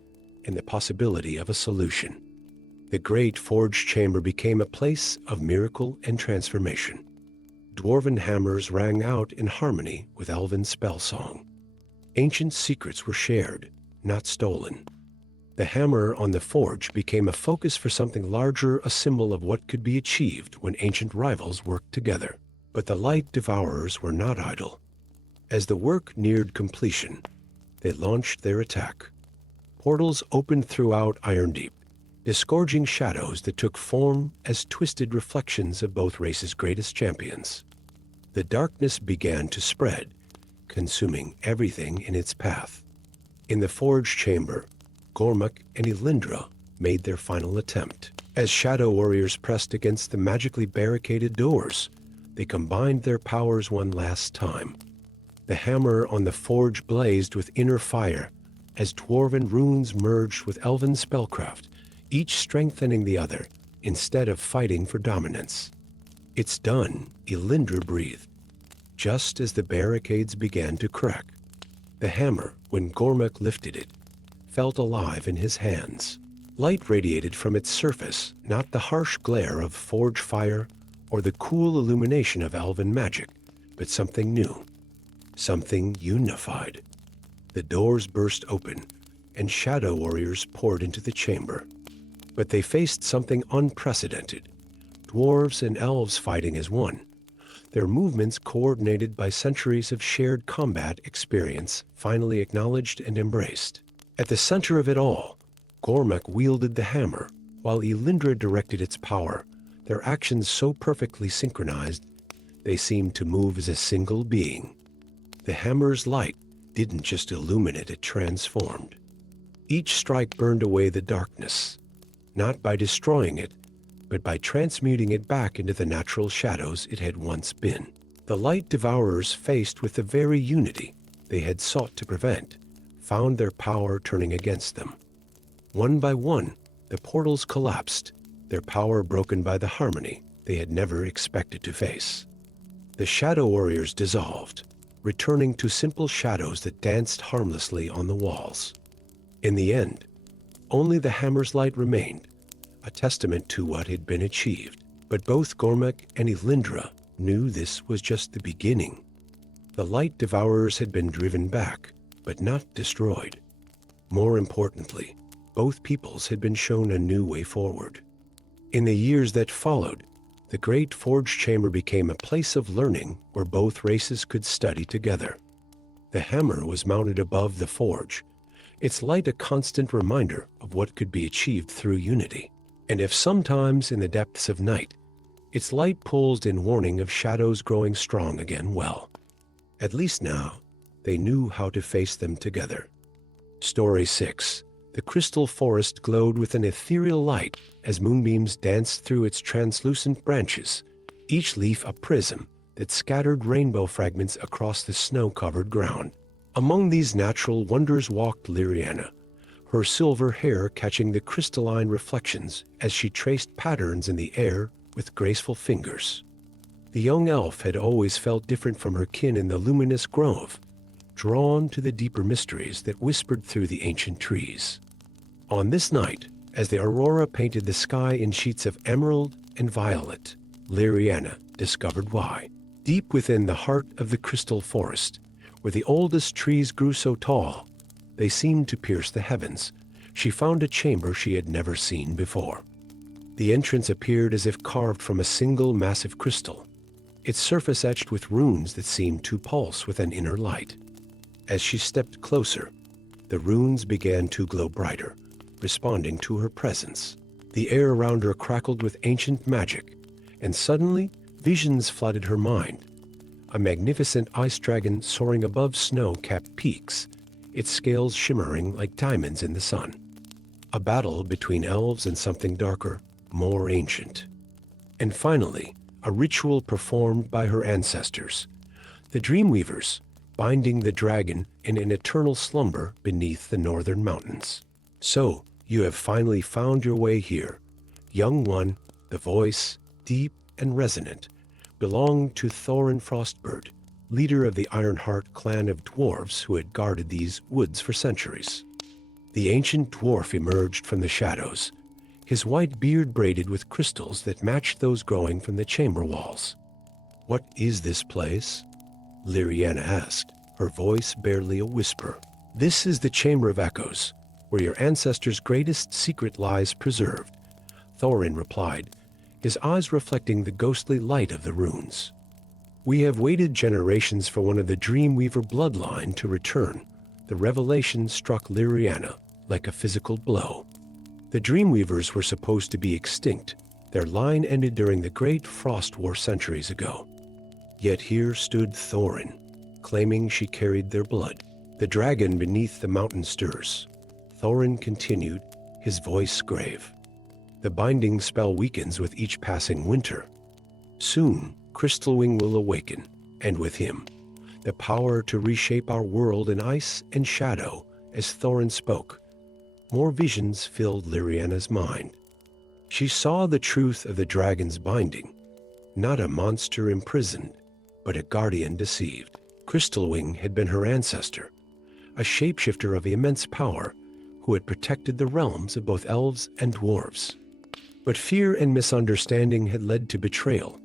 and the possibility of a solution. The great forge chamber became a place of miracle and transformation. Dwarven hammers rang out in harmony with elven spell song. Ancient secrets were shared, not stolen. The hammer on the forge became a focus for something larger, a symbol of what could be achieved when ancient rivals worked together. But the Light Devourers were not idle. As the work neared completion, they launched their attack. Portals opened throughout Irondeep, disgorging shadows that took form as twisted reflections of both races' greatest champions. The darkness began to spread, consuming everything in its path. In the forge chamber, Gormak and Elindra made their final attempt. As shadow warriors pressed against the magically barricaded doors, they combined their powers one last time. The hammer on the forge blazed with inner fire as dwarven runes merged with elven spellcraft, each strengthening the other instead of fighting for dominance. "It's done," Elindra breathed, just as the barricades began to crack. The hammer, when Gormak lifted it, felt alive in his hands. Light radiated from its surface, not the harsh glare of forge fire or the cool illumination of elven magic, but something new, something unified. The doors burst open, and shadow warriors poured into the chamber. But they faced something unprecedented. Dwarves and elves fighting as one, their movements coordinated by centuries of shared combat experience, finally acknowledged and embraced. At the center of it all, Gormak wielded the hammer, while Elindra directed its power, their actions so perfectly synchronized, they seemed to move as a single being. The hammer's light didn't just illuminate, it transformed. Each strike burned away the darkness, not by destroying it, but by transmuting it back into the natural shadows it had once been. The light devourers, faced with the very unity they had sought to prevent, found their power turning against them. One by one, the portals collapsed, their power broken by the harmony they had never expected to face. The shadow warriors dissolved, returning to simple shadows that danced harmlessly on the walls. In the end, only the hammer's light remained, a testament to what had been achieved. But both Gormak and Elindra knew this was just the beginning. The light devourers had been driven back, but not destroyed. More importantly, both peoples had been shown a new way forward. In the years that followed, the Great Forge Chamber became a place of learning where both races could study together. The hammer was mounted above the forge, its light a constant reminder of what could be achieved through unity. And if sometimes in the depths of night, its light pulsed in warning of shadows growing strong again, well, at least now they knew how to face them together. Story 6. The crystal forest glowed with an ethereal light as moonbeams danced through its translucent branches, each leaf a prism that scattered rainbow fragments across the snow-covered ground. Among these natural wonders walked Liriana, her silver hair catching the crystalline reflections as she traced patterns in the air with graceful fingers. The young elf had always felt different from her kin in the luminous grove, drawn to the deeper mysteries that whispered through the ancient trees. On this night, as the aurora painted the sky in sheets of emerald and violet, Liriana discovered why. Deep within the heart of the crystal forest, where the oldest trees grew so tall, they seemed to pierce the heavens, she found a chamber she had never seen before. The entrance appeared as if carved from a single massive crystal, its surface etched with runes that seemed to pulse with an inner light. As she stepped closer, the runes began to glow brighter, responding to her presence. The air around her crackled with ancient magic, and suddenly visions flooded her mind. A magnificent ice dragon soaring above snow-capped peaks, its scales shimmering like diamonds in the sun. A battle between elves and something darker, more ancient. And finally, a ritual performed by her ancestors, the Dreamweavers, binding the dragon in an eternal slumber beneath the northern mountains. So, you have finally found your way here. Young one, the voice, deep and resonant, belonged to Thorin Frostbird, leader of the Ironheart clan of dwarves who had guarded these woods for centuries. The ancient dwarf emerged from the shadows, his white beard braided with crystals that matched those growing from the chamber walls. "What is this place?" Liriana asked, her voice barely a whisper. "This is the Chamber of Echoes, where your ancestors' greatest secret lies preserved," Thorin replied, his eyes reflecting the ghostly light of the runes. "We have waited generations for one of the Dreamweaver bloodline to return." The revelation struck Liriana like a physical blow. The Dreamweavers were supposed to be extinct. Their line ended during the Great Frost War centuries ago. Yet here stood Thorin, claiming she carried their blood. The dragon beneath the mountain stirs. Thorin continued, his voice grave. The binding spell weakens with each passing winter. Soon, Crystalwing will awaken, and with him, the power to reshape our world in ice and shadow. As Thorin spoke, more visions filled Liriana's mind. She saw the truth of the dragon's binding, not a monster imprisoned, but a guardian deceived. Crystalwing had been her ancestor, a shapeshifter of immense power who had protected the realms of both elves and dwarves. But fear and misunderstanding had led to betrayal,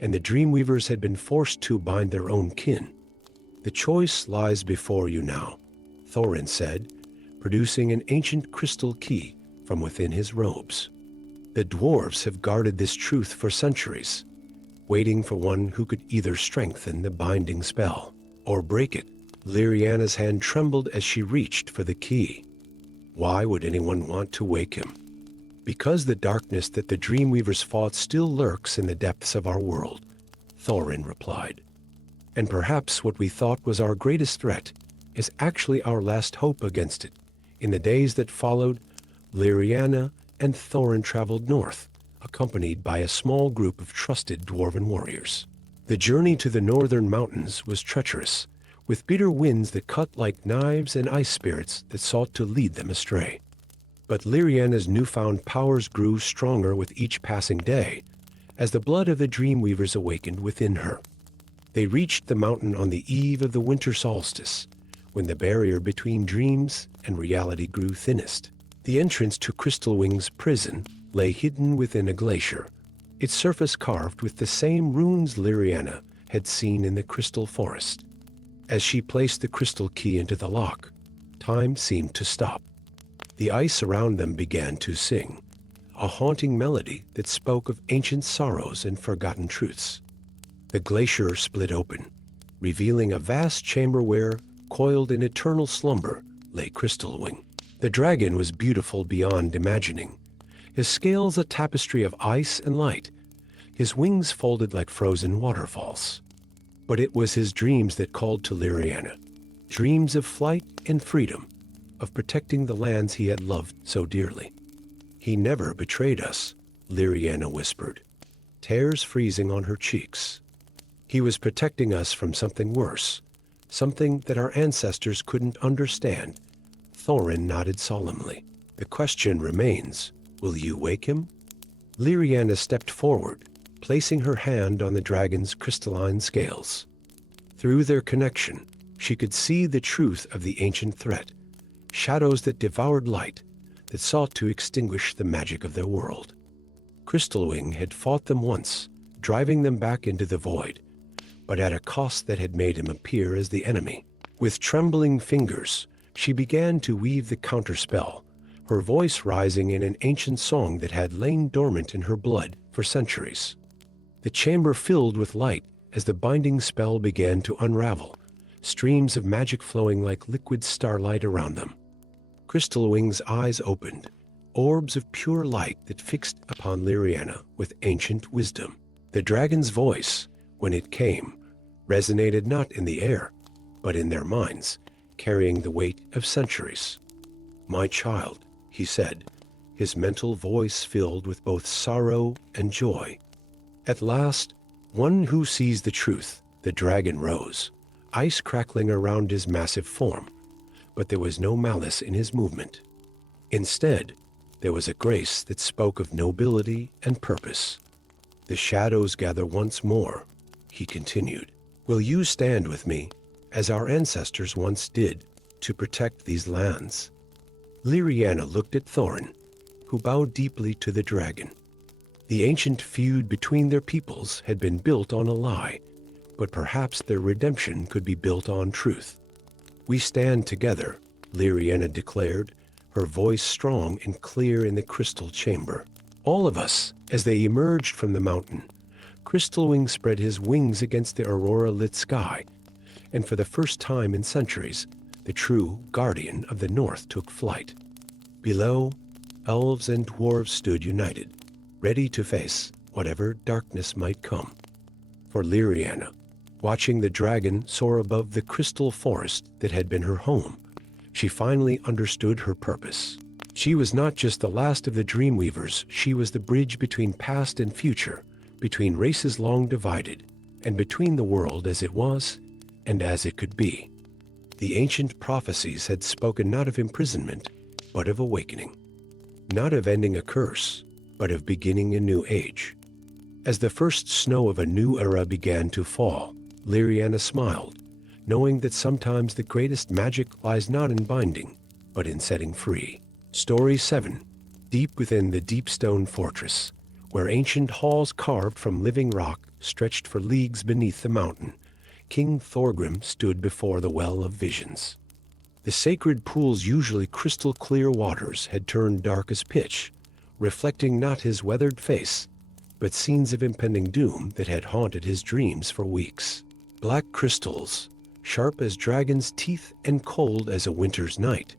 and the Dreamweavers had been forced to bind their own kin. The choice lies before you now, Thorin said, producing an ancient crystal key from within his robes. The dwarves have guarded this truth for centuries, waiting for one who could either strengthen the binding spell or break it. Liriana's hand trembled as she reached for the key. Why would anyone want to wake him? Because the darkness that the Dreamweavers fought still lurks in the depths of our world, Thorin replied. And perhaps what we thought was our greatest threat is actually our last hope against it. In the days that followed, Liriana and Thorin traveled north, accompanied by a small group of trusted dwarven warriors. The journey to the northern mountains was treacherous, with bitter winds that cut like knives and ice spirits that sought to lead them astray. But Liriana's newfound powers grew stronger with each passing day, as the blood of the Dreamweavers awakened within her. They reached the mountain on the eve of the winter solstice, when the barrier between dreams and reality grew thinnest. The entrance to Crystalwing's prison lay hidden within a glacier, its surface carved with the same runes Liriana had seen in the crystal forest. As she placed the crystal key into the lock, time seemed to stop. The ice around them began to sing, a haunting melody that spoke of ancient sorrows and forgotten truths. The glacier split open, revealing a vast chamber where, coiled in eternal slumber, lay Crystalwing. The dragon was beautiful beyond imagining, his scales a tapestry of ice and light, his wings folded like frozen waterfalls. But it was his dreams that called to Liriana, dreams of flight and freedom, of protecting the lands he had loved so dearly. He never betrayed us, Liriana whispered, tears freezing on her cheeks. He was protecting us from something worse, something that our ancestors couldn't understand. Thorin nodded solemnly. The question remains, will you wake him? Liriana stepped forward, placing her hand on the dragon's crystalline scales. Through their connection, she could see the truth of the ancient threat, shadows that devoured light, that sought to extinguish the magic of their world. Crystalwing had fought them once, driving them back into the void, but at a cost that had made him appear as the enemy. With trembling fingers, she began to weave the counterspell, her voice rising in an ancient song that had lain dormant in her blood for centuries. The chamber filled with light as the binding spell began to unravel, streams of magic flowing like liquid starlight around them. Crystalwing's eyes opened, orbs of pure light that fixed upon Liriana with ancient wisdom. The dragon's voice, when it came, resonated not in the air, but in their minds, carrying the weight of centuries. "My child," he said, his mental voice filled with both sorrow and joy. At last, one who sees the truth, the dragon rose, ice crackling around his massive form, but there was no malice in his movement. Instead, there was a grace that spoke of nobility and purpose. "The shadows gather once more," he continued. "Will you stand with me, as our ancestors once did, to protect these lands?" Liriana looked at Thorin, who bowed deeply to the dragon. The ancient feud between their peoples had been built on a lie, but perhaps their redemption could be built on truth. "We stand together," Liriana declared, her voice strong and clear in the crystal chamber. All of us, as they emerged from the mountain, Crystalwing spread his wings against the aurora-lit sky, and for the first time in centuries, the true guardian of the north took flight. Below, elves and dwarves stood united, ready to face whatever darkness might come. For Liriana, Watching the dragon soar above the crystal forest that had been her home, she finally understood her purpose. She was not just the last of the Dreamweavers, she was the bridge between past and future, between races long divided, and between the world as it was and as it could be. The ancient prophecies had spoken not of imprisonment, but of awakening. Not of ending a curse, but of beginning a new age. As the first snow of a new era began to fall, Lyriana smiled, knowing that sometimes the greatest magic lies not in binding, but in setting free. Story 7. Deep within the deep stone fortress, where ancient halls carved from living rock stretched for leagues beneath the mountain, King Thorgrim stood before the Well of Visions. The sacred pool's usually crystal-clear waters had turned dark as pitch, reflecting not his weathered face, but scenes of impending doom that had haunted his dreams for weeks. Black crystals, sharp as dragons' teeth and cold as a winter's night,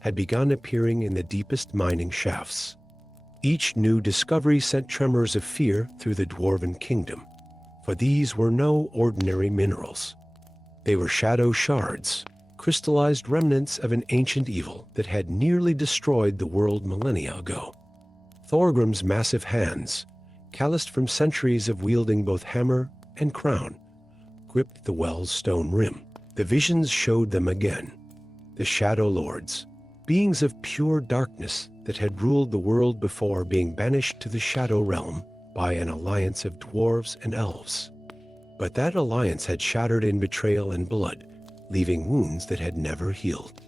had begun appearing in the deepest mining shafts. Each new discovery sent tremors of fear through the dwarven kingdom, for these were no ordinary minerals. They were shadow shards, crystallized remnants of an ancient evil that had nearly destroyed the world millennia ago. Thorgrim's massive hands, calloused from centuries of wielding both hammer and crown, gripped the well's stone rim. The visions showed them again. The Shadow Lords, beings of pure darkness that had ruled the world before being banished to the Shadow Realm by an alliance of dwarves and elves. But that alliance had shattered in betrayal and blood, leaving wounds that had never healed.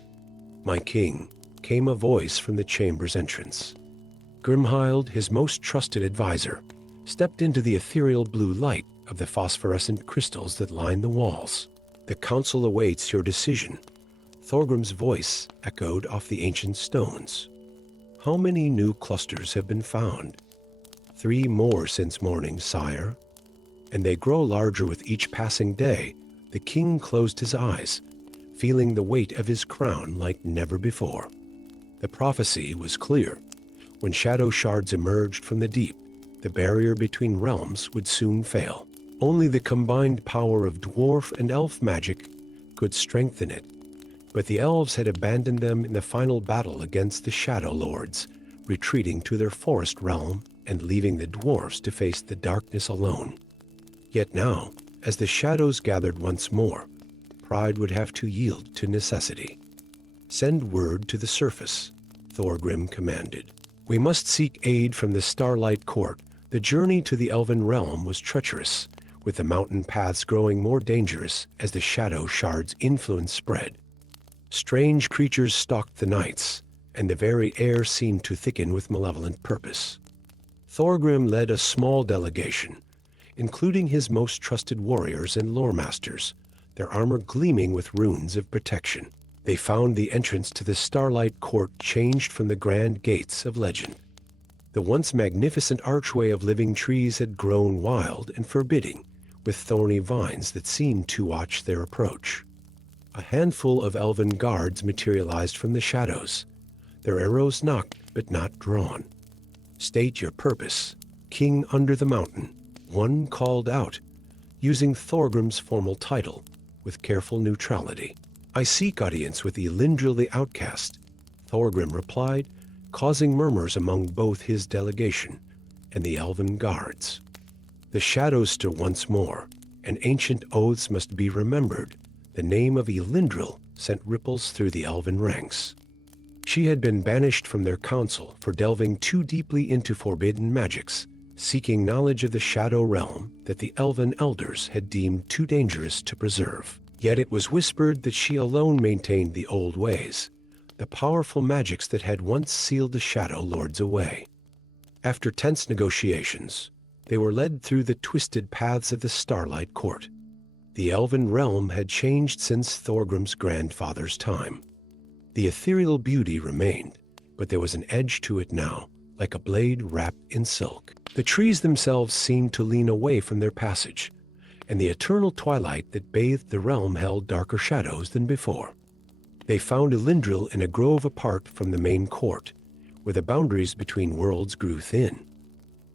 "My king," came a voice from the chamber's entrance. Grimhild, his most trusted advisor, stepped into the ethereal blue light of the phosphorescent crystals that lined the walls. "The council awaits your decision." Thorgrim's voice echoed off the ancient stones. "How many new clusters have been found?" "3 more since morning, sire." "And they grow larger with each passing day." The king closed his eyes, feeling the weight of his crown like never before. The prophecy was clear. When shadow shards emerged from the deep, the barrier between realms would soon fail. Only the combined power of dwarf and elf magic could strengthen it. But the elves had abandoned them in the final battle against the Shadow Lords, retreating to their forest realm and leaving the dwarves to face the darkness alone. Yet now, as the shadows gathered once more, pride would have to yield to necessity. "Send word to the surface," Thorgrim commanded. "We must seek aid from the Starlight Court." The journey to the elven realm was treacherous, with the mountain paths growing more dangerous as the shadow shard's influence spread. Strange creatures stalked the nights, and the very air seemed to thicken with malevolent purpose. Thorgrim led a small delegation, including his most trusted warriors and lore masters, their armor gleaming with runes of protection. They found the entrance to the Starlight Court changed from the grand gates of legend. The once magnificent archway of living trees had grown wild and forbidding, with thorny vines that seemed to watch their approach. A handful of elven guards materialized from the shadows, their arrows nocked but not drawn. "State your purpose, King under the mountain," one called out, using Thorgrim's formal title with careful neutrality. "I seek audience with Elindril the Outcast," Thorgrim replied, causing murmurs among both his delegation and the elven guards. The shadows stir once more, and ancient oaths must be remembered. The name of Elindril sent ripples through the elven ranks. She had been banished from their council for delving too deeply into forbidden magics, seeking knowledge of the shadow realm that the elven elders had deemed too dangerous to preserve. Yet it was whispered that she alone maintained the old ways, the powerful magics that had once sealed the Shadow Lords away. After tense negotiations, they were led through the twisted paths of the Starlight Court. The elven realm had changed since Thorgrim's grandfather's time. The ethereal beauty remained, but there was an edge to it now, like a blade wrapped in silk. The trees themselves seemed to lean away from their passage, and the eternal twilight that bathed the realm held darker shadows than before. They found Elindril in a grove apart from the main court, where the boundaries between worlds grew thin.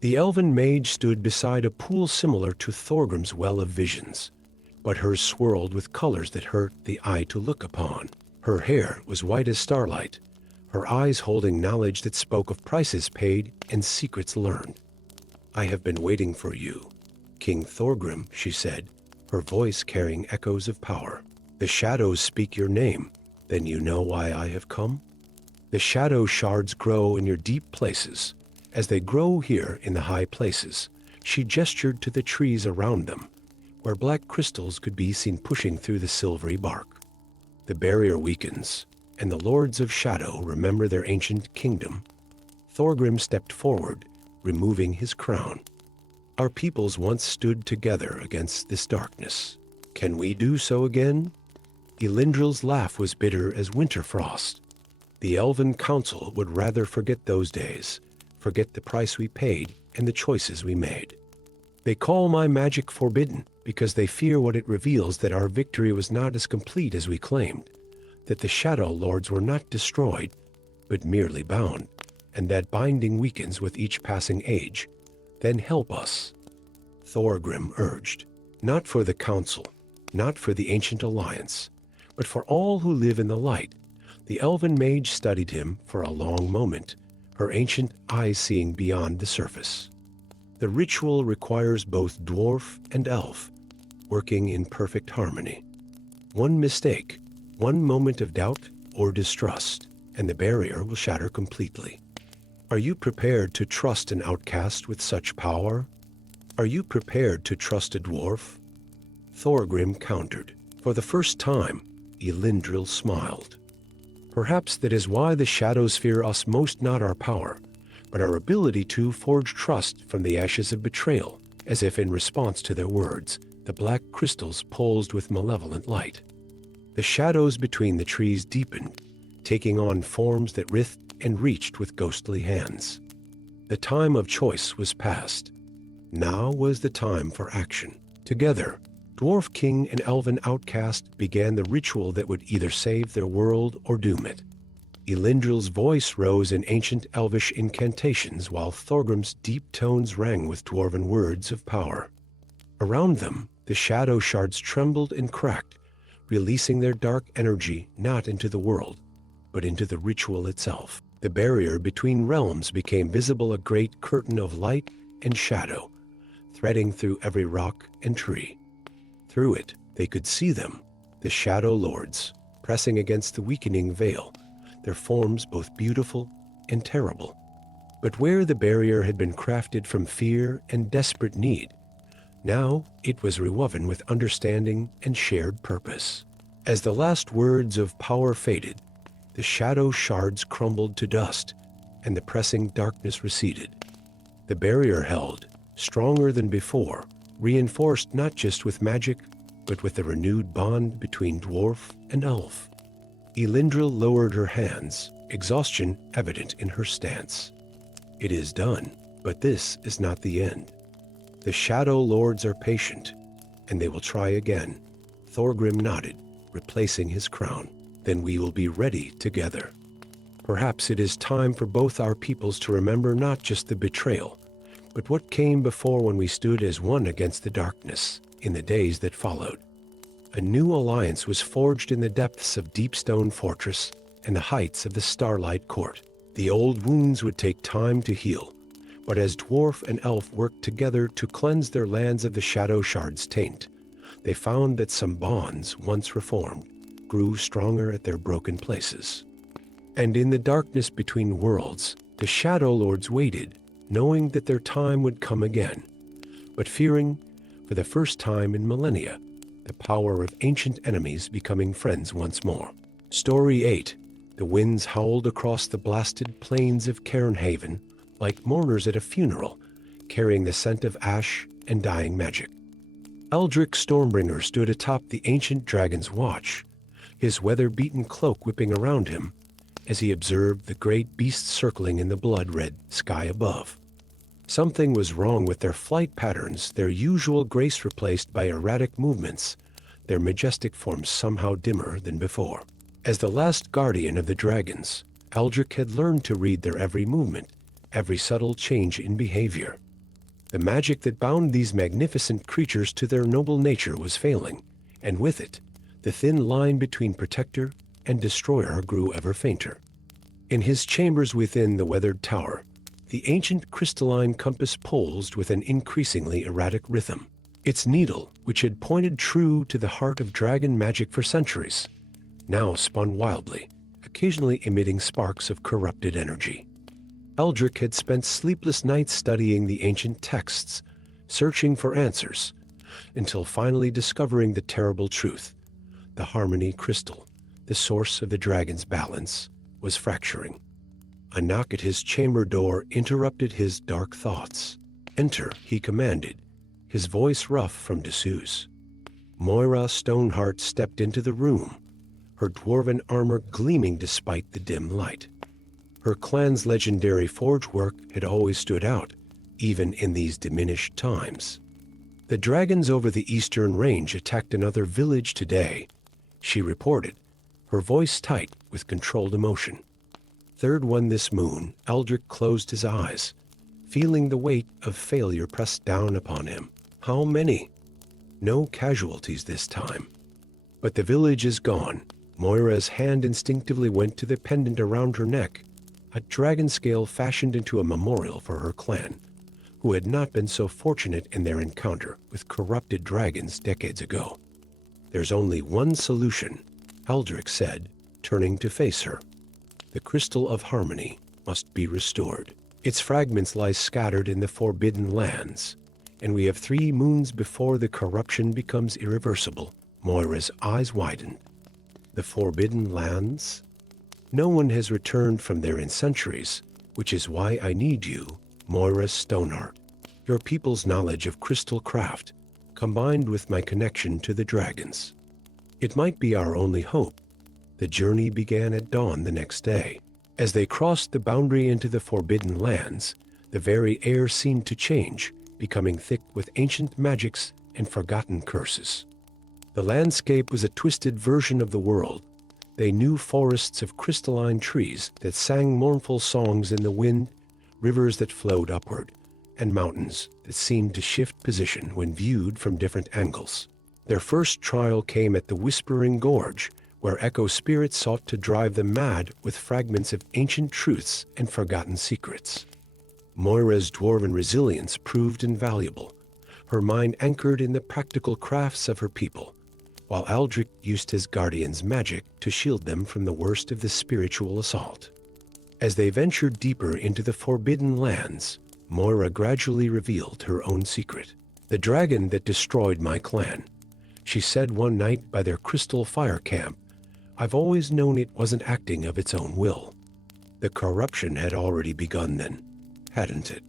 The elven mage stood beside a pool similar to Thorgrim's Well of Visions, but hers swirled with colors that hurt the eye to look upon. Her hair was white as starlight, her eyes holding knowledge that spoke of prices paid and secrets learned. "I have been waiting for you, King Thorgrim," she said, her voice carrying echoes of power. "The shadows speak your name, then you know why I have come? The shadow shards grow in your deep places. As they grow here in the high places," she gestured to the trees around them, where black crystals could be seen pushing through the silvery bark. "The barrier weakens, and the lords of shadow remember their ancient kingdom." Thorgrim stepped forward, removing his crown. "Our peoples once stood together against this darkness. Can we do so again?" Elendril's laugh was bitter as winter frost. "The Elven Council would rather forget those days, forget the price we paid and the choices we made. They call my magic forbidden because they fear what it reveals, that our victory was not as complete as we claimed, that the Shadow Lords were not destroyed, but merely bound, and that binding weakens with each passing age. Then help us," Thorgrim urged, "not for the Council, not for the Ancient Alliance, but for all who live in the light." The elven mage studied him for a long moment, her ancient eyes seeing beyond the surface. "The ritual requires both dwarf and elf, working in perfect harmony. One mistake, one moment of doubt or distrust, and the barrier will shatter completely. Are you prepared to trust an outcast with such power? Are you prepared to trust a dwarf?" Thorgrim countered. For the first time, Elendril smiled. "Perhaps that is why the shadows fear us most, not our power, but our ability to forge trust from the ashes of betrayal." As if in response to their words, the black crystals pulsed with malevolent light. The shadows between the trees deepened, taking on forms that writhed and reached with ghostly hands. The time of choice was past. Now was the time for action. Together, Dwarf King and Elven Outcast began the ritual that would either save their world or doom it. Elendril's voice rose in ancient Elvish incantations, while Thorgrim's deep tones rang with dwarven words of power. Around them, the shadow shards trembled and cracked, releasing their dark energy not into the world, but into the ritual itself. The barrier between realms became visible, a great curtain of light and shadow, threading through every rock and tree. Through it, they could see them, the Shadow Lords, pressing against the weakening veil, their forms both beautiful and terrible. But where the barrier had been crafted from fear and desperate need, now it was rewoven with understanding and shared purpose. As the last words of power faded, the shadow shards crumbled to dust, and the pressing darkness receded. The barrier held, stronger than before, reinforced not just with magic, but with the renewed bond between dwarf and elf. Elendril lowered her hands, exhaustion evident in her stance. "It is done, but this is not the end. The Shadow Lords are patient, and they will try again." Thorgrim nodded, replacing his crown. "Then we will be ready together. Perhaps it is time for both our peoples to remember not just the betrayal, but what came before, when we stood as one against the darkness in the days that followed. A new alliance was forged in the depths of Deepstone Fortress and the heights of the Starlight Court. The old wounds would take time to heal, but as dwarf and elf worked together to cleanse their lands of the Shadow Shard's taint, they found that some bonds, once reformed, grew stronger at their broken places. And in the darkness between worlds, the Shadow Lords waited, knowing that their time would come again, but fearing, for the first time in millennia, the power of ancient enemies becoming friends once more. Story 8. The winds howled across the blasted plains of Cairnhaven like mourners at a funeral, carrying the scent of ash and dying magic. Eldric Stormbringer stood atop the ancient dragon's watch, his weather-beaten cloak whipping around him as he observed the great beasts circling in the blood-red sky above. Something was wrong with their flight patterns, their usual grace replaced by erratic movements, their majestic forms somehow dimmer than before. As the last guardian of the dragons, Eldric had learned to read their every movement, every subtle change in behavior. The magic that bound these magnificent creatures to their noble nature was failing, and with it, the thin line between protector and destroyer grew ever fainter. In his chambers within the weathered tower, the ancient crystalline compass pulsed with an increasingly erratic rhythm. Its needle, which had pointed true to the heart of dragon magic for centuries, now spun wildly, occasionally emitting sparks of corrupted energy. Eldrick had spent sleepless nights studying the ancient texts, searching for answers, until finally discovering the terrible truth. The harmony crystal, the source of the dragon's balance, was fracturing. A knock at his chamber door interrupted his dark thoughts. "Enter," he commanded, his voice rough from disuse. Moira Stoneheart stepped into the room, her dwarven armor gleaming despite the dim light. Her clan's legendary forge work had always stood out, even in these diminished times. "The dragons over the eastern range attacked another village today," she reported, her voice tight with controlled emotion. "Third one this moon." Eldrick closed his eyes, feeling the weight of failure pressed down upon him. "How many?" "No casualties this time. But the village is gone." Moira's hand instinctively went to the pendant around her neck, a dragon scale fashioned into a memorial for her clan, who had not been so fortunate in their encounter with corrupted dragons decades ago. "There's only one solution," Eldrick said, turning to face her. "The crystal of harmony must be restored. Its fragments lie scattered in the Forbidden Lands, and we have 3 moons before the corruption becomes irreversible." Moira's eyes widened. "The Forbidden Lands? No one has returned from there in centuries, which is why I need you, Moira Stoneheart. Your people's knowledge of crystal craft, combined with my connection to the dragons. It might be our only hope." The journey began at dawn the next day. As they crossed the boundary into the Forbidden Lands, the very air seemed to change, becoming thick with ancient magics and forgotten curses. The landscape was a twisted version of the world. They knew forests of crystalline trees that sang mournful songs in the wind, rivers that flowed upward, and mountains that seemed to shift position when viewed from different angles. Their first trial came at the Whispering Gorge, where echo spirits sought to drive them mad with fragments of ancient truths and forgotten secrets. Moira's dwarven resilience proved invaluable, her mind anchored in the practical crafts of her people, while Eldrick used his guardian's magic to shield them from the worst of the spiritual assault. As they ventured deeper into the Forbidden Lands, Moira gradually revealed her own secret. "The dragon that destroyed my clan," she said one night by their crystal fire camp, "I've always known it wasn't acting of its own will." The corruption had already begun then, hadn't it?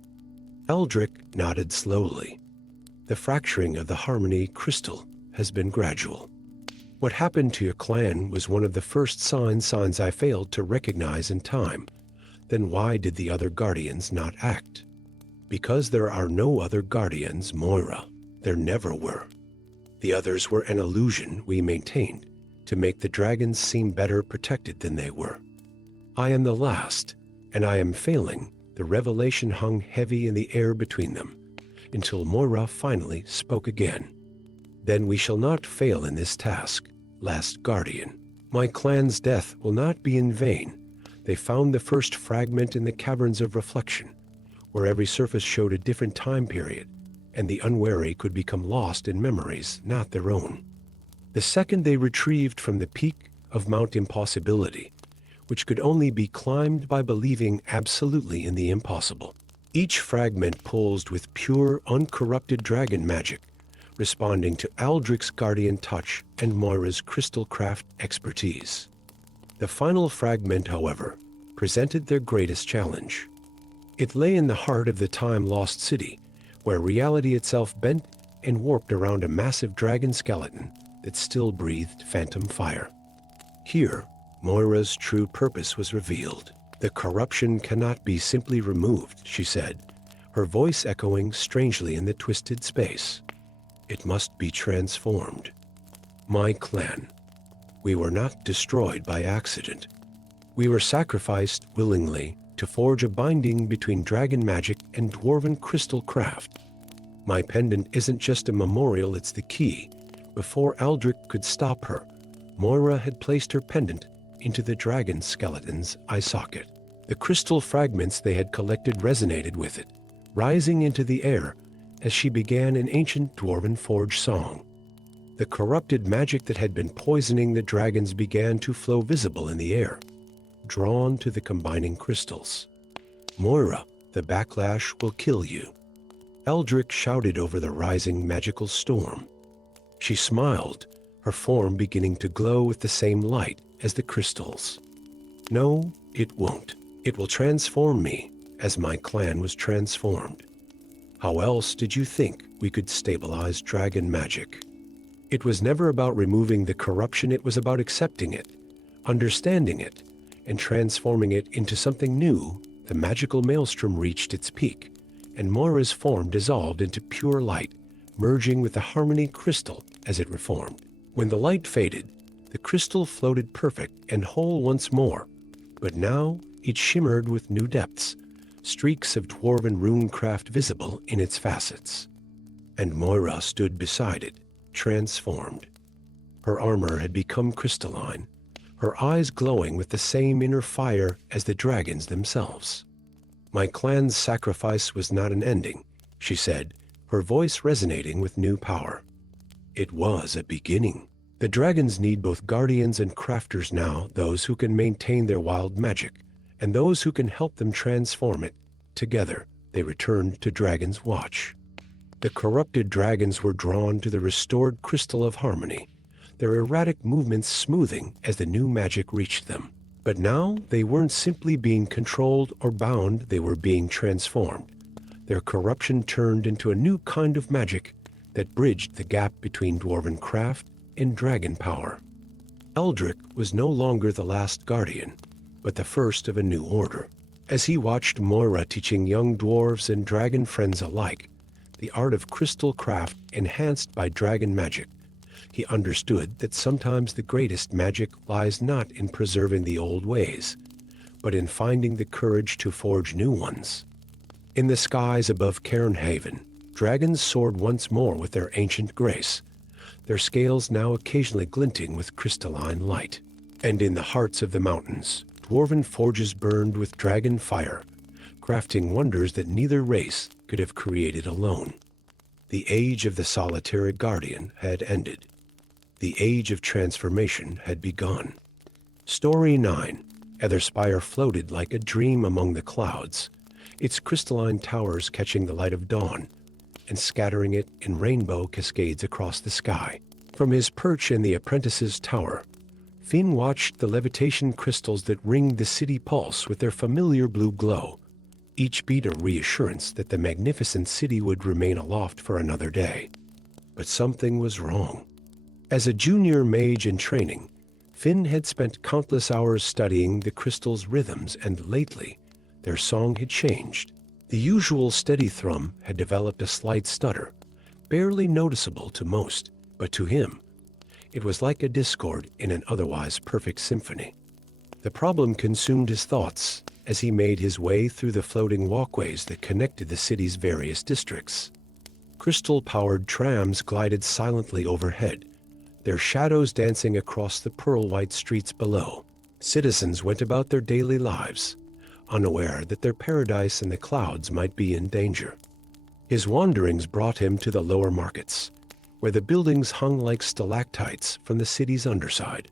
Eldrick nodded slowly. "The fracturing of the harmony crystal has been gradual. What happened to your clan was one of the first signs I failed to recognize in time. Then why did the other guardians not act?" "Because there are no other guardians, Moira. There never were. The others were an illusion we maintained to make the dragons seem better protected than they were. I am the last, and I am failing." The revelation hung heavy in the air between them, until Moira finally spoke again. "Then we shall not fail in this task, last guardian. My clan's death will not be in vain." They found the first fragment in the caverns of reflection, where every surface showed a different time period, and the unwary could become lost in memories not their own. The second they retrieved from the peak of Mount Impossibility, which could only be climbed by believing absolutely in the impossible. Each fragment pulsed with pure, uncorrupted dragon magic, responding to Eldrick's guardian touch and Moira's crystal craft expertise. The final fragment, however, presented their greatest challenge. It lay in the heart of the time-lost city, where reality itself bent and warped around a massive dragon skeleton that still breathed phantom fire. Here, Moira's true purpose was revealed. "The corruption cannot be simply removed," she said, her voice echoing strangely in the twisted space. "It must be transformed. My clan, we were not destroyed by accident. We were sacrificed willingly to forge a binding between dragon magic and dwarven crystal craft. My pendant isn't just a memorial, it's the key, Before Aldrich could stop her, Moira had placed her pendant into the dragon skeleton's eye socket. The crystal fragments they had collected resonated with it, rising into the air as she began an ancient dwarven forge song. The corrupted magic that had been poisoning the dragons began to flow visible in the air, drawn to the combining crystals. "Moira, the backlash will kill you," Eldrick shouted over the rising magical storm. She smiled, her form beginning to glow with the same light as the crystals. "No, it won't. It will transform me, as my clan was transformed. How else did you think we could stabilize dragon magic?" It was never about removing the corruption, it was about accepting it, understanding it, and transforming it into something new. The magical maelstrom reached its peak, and Moira's form dissolved into pure light, merging with the harmony crystal as it reformed. When the light faded, the crystal floated perfect and whole once more, but now it shimmered with new depths, streaks of dwarven runecraft visible in its facets. And Moira stood beside it, transformed. Her armor had become crystalline, her eyes glowing with the same inner fire as the dragons themselves. "My clan's sacrifice was not an ending," she said, her voice resonating with new power. "It was a beginning. The dragons need both guardians and crafters now, those who can maintain their wild magic, and those who can help them transform it. Together, they returned to Dragon's Watch. The corrupted dragons were drawn to the restored crystal of harmony, their erratic movements smoothing as the new magic reached them. But now they weren't simply being controlled or bound, they were being transformed. Their corruption turned into a new kind of magic that bridged the gap between dwarven craft and dragon power. Eldrick was no longer the last guardian, but the first of a new order. As he watched Moira teaching young dwarves and dragon friends alike the art of crystal craft enhanced by dragon magic, he understood that sometimes the greatest magic lies not in preserving the old ways, but in finding the courage to forge new ones. In the skies above Cairnhaven, dragons soared once more with their ancient grace, their scales now occasionally glinting with crystalline light. And in the hearts of the mountains, dwarven forges burned with dragon fire, crafting wonders that neither race could have created alone. The age of the solitary guardian had ended. The age of transformation had begun. Story 9. Etherspire floated like a dream among the clouds, its crystalline towers catching the light of dawn and scattering it in rainbow cascades across the sky. From his perch in the apprentice's tower, Finn watched the levitation crystals that ringed the city pulse with their familiar blue glow, each beat a reassurance that the magnificent city would remain aloft for another day. But something was wrong. As a junior mage in training, Finn had spent countless hours studying the crystal's rhythms, and lately, their song had changed. The usual steady thrum had developed a slight stutter, barely noticeable to most, but to him, it was like a discord in an otherwise perfect symphony. The problem consumed his thoughts as he made his way through the floating walkways that connected the city's various districts. Crystal-powered trams glided silently overhead, their shadows dancing across the pearl-white streets below. Citizens went about their daily lives, unaware that their paradise in the clouds might be in danger. His wanderings brought him to the lower markets, where the buildings hung like stalactites from the city's underside.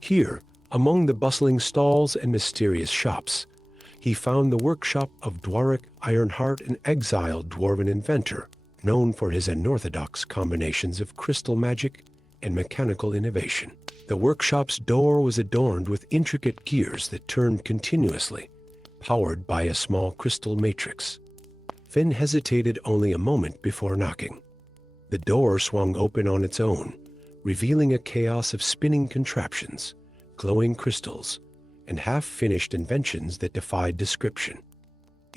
Here, among the bustling stalls and mysterious shops, he found the workshop of Dwarric Ironheart, an exiled dwarven inventor known for his unorthodox combinations of crystal magic and mechanical innovation. The workshop's door was adorned with intricate gears that turned continuously, powered by a small crystal matrix. Finn hesitated only a moment before knocking. The door swung open on its own, revealing a chaos of spinning contraptions, glowing crystals, and half-finished inventions that defied description.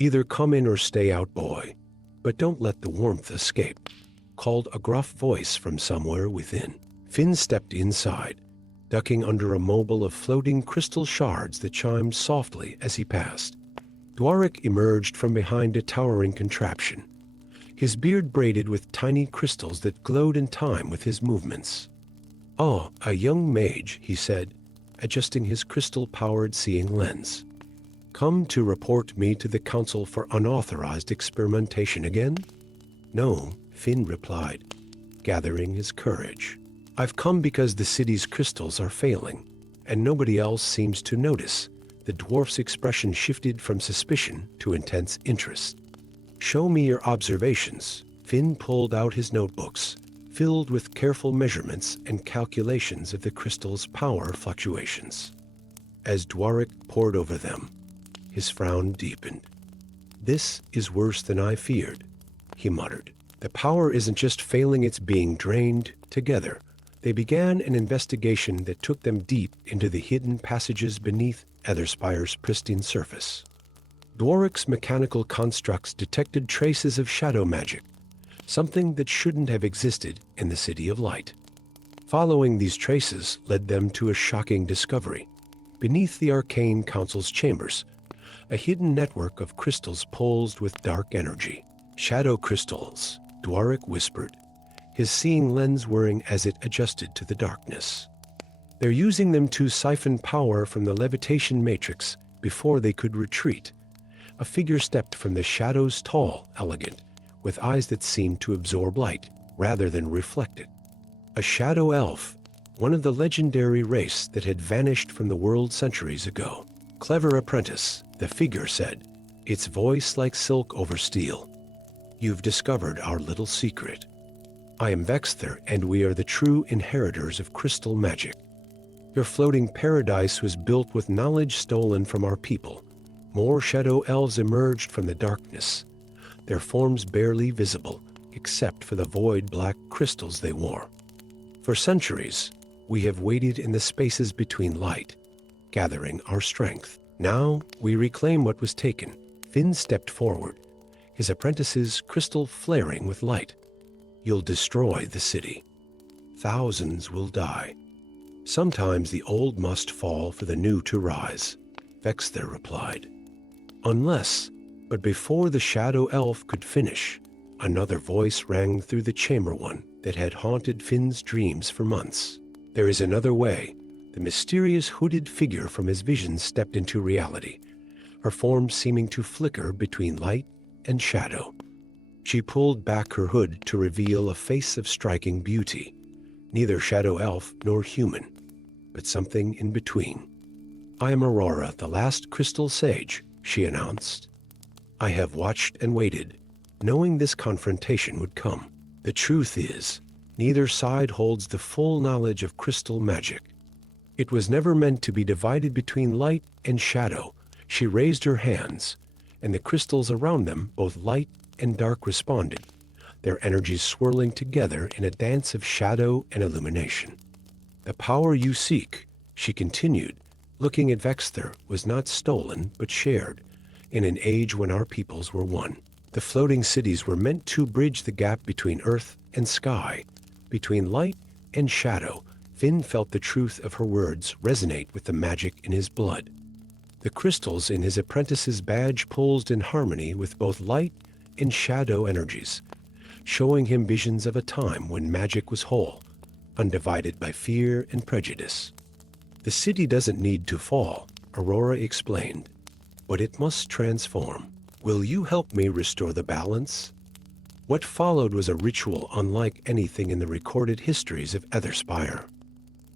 "Either come in or stay out, boy, but don't let the warmth escape," called a gruff voice from somewhere within. Finn stepped inside, ducking under a mobile of floating crystal shards that chimed softly as he passed. Dwarric emerged from behind a towering contraption, his beard braided with tiny crystals that glowed in time with his movements. "Oh, a young mage," he said, adjusting his crystal-powered seeing lens. "Come to report me to the council for unauthorized experimentation again?" "No," Finn replied, gathering his courage. "I've come because the city's crystals are failing, and nobody else seems to notice." The dwarf's expression shifted from suspicion to intense interest. "Show me your observations." Finn pulled out his notebooks, filled with careful measurements and calculations of the crystal's power fluctuations. As Dwarek pored over them, his frown deepened. "This is worse than I feared," he muttered. "The power isn't just failing, it's being drained." Together, they began an investigation that took them deep into the hidden passages beneath Etherspire's pristine surface. Dwarek's mechanical constructs detected traces of shadow magic, something that shouldn't have existed in the City of Light. Following these traces led them to a shocking discovery. Beneath the Arcane Council's chambers, a hidden network of crystals pulsed with dark energy. "Shadow crystals," Dwarek whispered, his seeing lens whirring as it adjusted to the darkness. "They're using them to siphon power from the levitation matrix before they could retreat." A figure stepped from the shadows, tall, elegant, with eyes that seemed to absorb light rather than reflect it. A shadow elf, one of the legendary race that had vanished from the world centuries ago. "Clever apprentice," the figure said, its voice like silk over steel. "You've discovered our little secret. I am Vexther, and we are the true inheritors of crystal magic. Your floating paradise was built with knowledge stolen from our people." More shadow elves emerged from the darkness, their forms barely visible except for the void-black crystals they wore. "For centuries, we have waited in the spaces between light, gathering our strength. Now we reclaim what was taken." Finn stepped forward, his apprentice's crystal flaring with light. "You'll destroy the city. Thousands will die. Sometimes the old must fall for the new to rise," Vexther replied. "Unless," but before the shadow elf could finish, another voice rang through the chamber, one that had haunted Finn's dreams for months. "There is another way." The mysterious hooded figure from his vision stepped into reality, her form seeming to flicker between light and shadow. She pulled back her hood to reveal a face of striking beauty, neither shadow elf nor human, but something in between. "I am Aurora, the last crystal sage," she announced. "I have watched and waited, knowing this confrontation would come. The truth is, neither side holds the full knowledge of crystal magic. It was never meant to be divided between light and shadow." She raised her hands, and the crystals around them, both light and dark, responded, their energies swirling together in a dance of shadow and illumination. "The power you seek," she continued, looking at Vexther, "was not stolen but shared, in an age when our peoples were one. The floating cities were meant to bridge the gap between earth and sky, between light and shadow." Finn felt the truth of her words resonate with the magic in his blood. The crystals in his apprentice's badge pulsed in harmony with both light and shadow energies, showing him visions of a time when magic was whole, undivided by fear and prejudice. "The city doesn't need to fall," Aurora explained, "but it must transform. Will you help me restore the balance?" What followed was a ritual unlike anything in the recorded histories of Etherspire.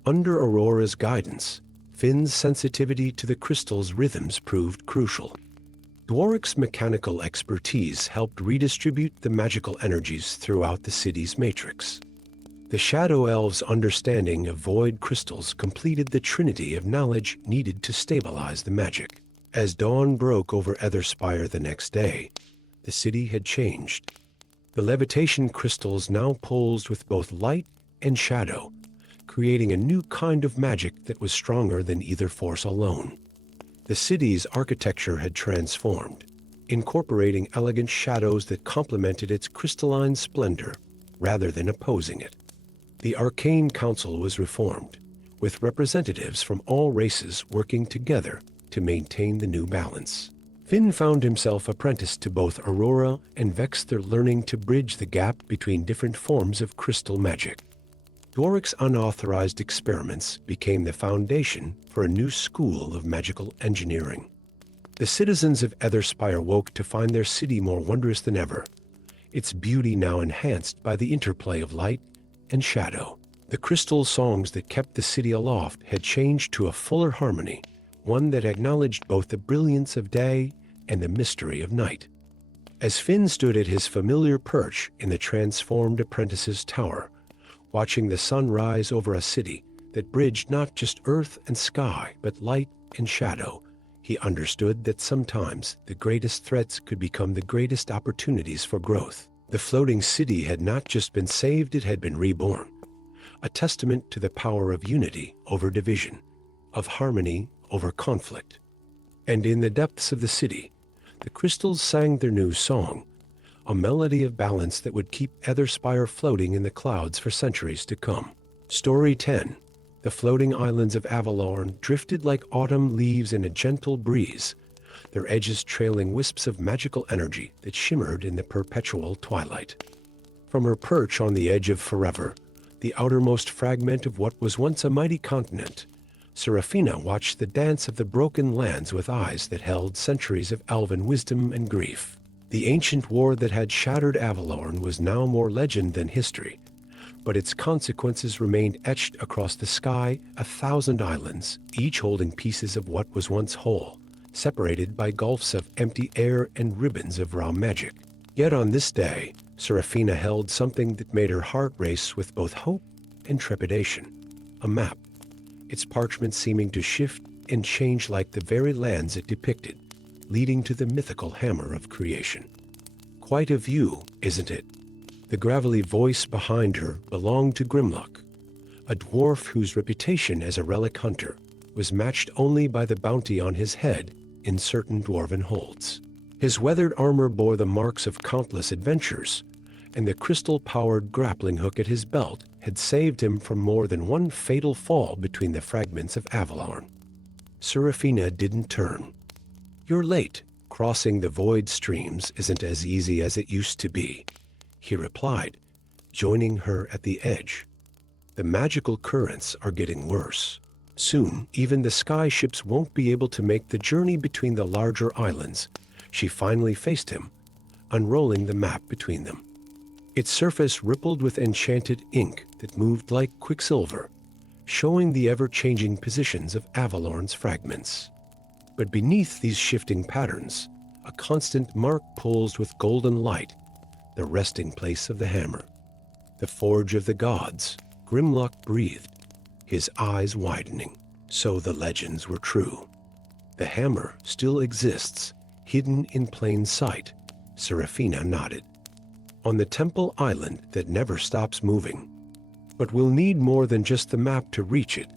Under Aurora's guidance, Finn's sensitivity to the crystal's rhythms proved crucial. Dwarek's mechanical expertise helped redistribute the magical energies throughout the city's matrix. The Shadow Elves' understanding of void crystals completed the trinity of knowledge needed to stabilize the magic. As dawn broke over Etherspire the next day, the city had changed. The levitation crystals now pulsed with both light and shadow, creating a new kind of magic that was stronger than either force alone. The city's architecture had transformed, incorporating elegant shadows that complemented its crystalline splendor rather than opposing it. The Arcane Council was reformed, with representatives from all races working together to maintain the new balance. Finn found himself apprenticed to both Aurora and Vexter, learning to bridge the gap between different forms of crystal magic. Dwarwick's unauthorized experiments became the foundation for a new school of magical engineering. The citizens of Etherspire woke to find their city more wondrous than ever, its beauty now enhanced by the interplay of light and shadow. The crystal songs that kept the city aloft had changed to a fuller harmony, one that acknowledged both the brilliance of day and the mystery of night. As Finn stood at his familiar perch in the transformed apprentice's tower, watching the sun rise over a city that bridged not just earth and sky, but light and shadow, he understood that sometimes the greatest threats could become the greatest opportunities for growth. The floating city had not just been saved, it had been reborn, a testament to the power of unity over division, of harmony over conflict. And in the depths of the city, the crystals sang their new song, a melody of balance that would keep Etherspire floating in the clouds for centuries to come. Story 10. The floating islands of Avalorn drifted like autumn leaves in a gentle breeze, their edges trailing wisps of magical energy that shimmered in the perpetual twilight. From her perch on the edge of forever, the outermost fragment of what was once a mighty continent, Seraphina watched the dance of the broken lands with eyes that held centuries of elven wisdom and grief. The ancient war that had shattered Avalorn was now more legend than history, but its consequences remained etched across the sky, 1,000 islands, each holding pieces of what was once whole, separated by gulfs of empty air and ribbons of raw magic. Yet on this day, Seraphina held something that made her heart race with both hope and trepidation: a map, its parchment seeming to shift and change like the very lands it depicted, leading to the mythical hammer of creation. Quite a view, isn't it? The gravelly voice behind her belonged to Grimlock, a dwarf whose reputation as a relic hunter was matched only by the bounty on his head in certain dwarven holds. His weathered armor bore the marks of countless adventures, and the crystal-powered grappling hook at his belt had saved him from more than one fatal fall between the fragments of Avalorn. Seraphina didn't turn. "You're late. Crossing the void streams isn't as easy as it used to be," he replied, joining her at the edge. "The magical currents are getting worse. Soon, even the sky ships won't be able to make the journey between the larger islands." She finally faced him, unrolling the map between them. Its surface rippled with enchanted ink that moved like quicksilver, showing the ever-changing positions of Avalorn's fragments. But beneath these shifting patterns, a constant mark pulsed with golden light, the resting place of the hammer. "The forge of the gods," Grimlock breathed, his eyes widening. So the legends were true. The hammer still exists, hidden in plain sight. Seraphina nodded. "On the temple island that never stops moving. But we'll need more than just the map to reach it."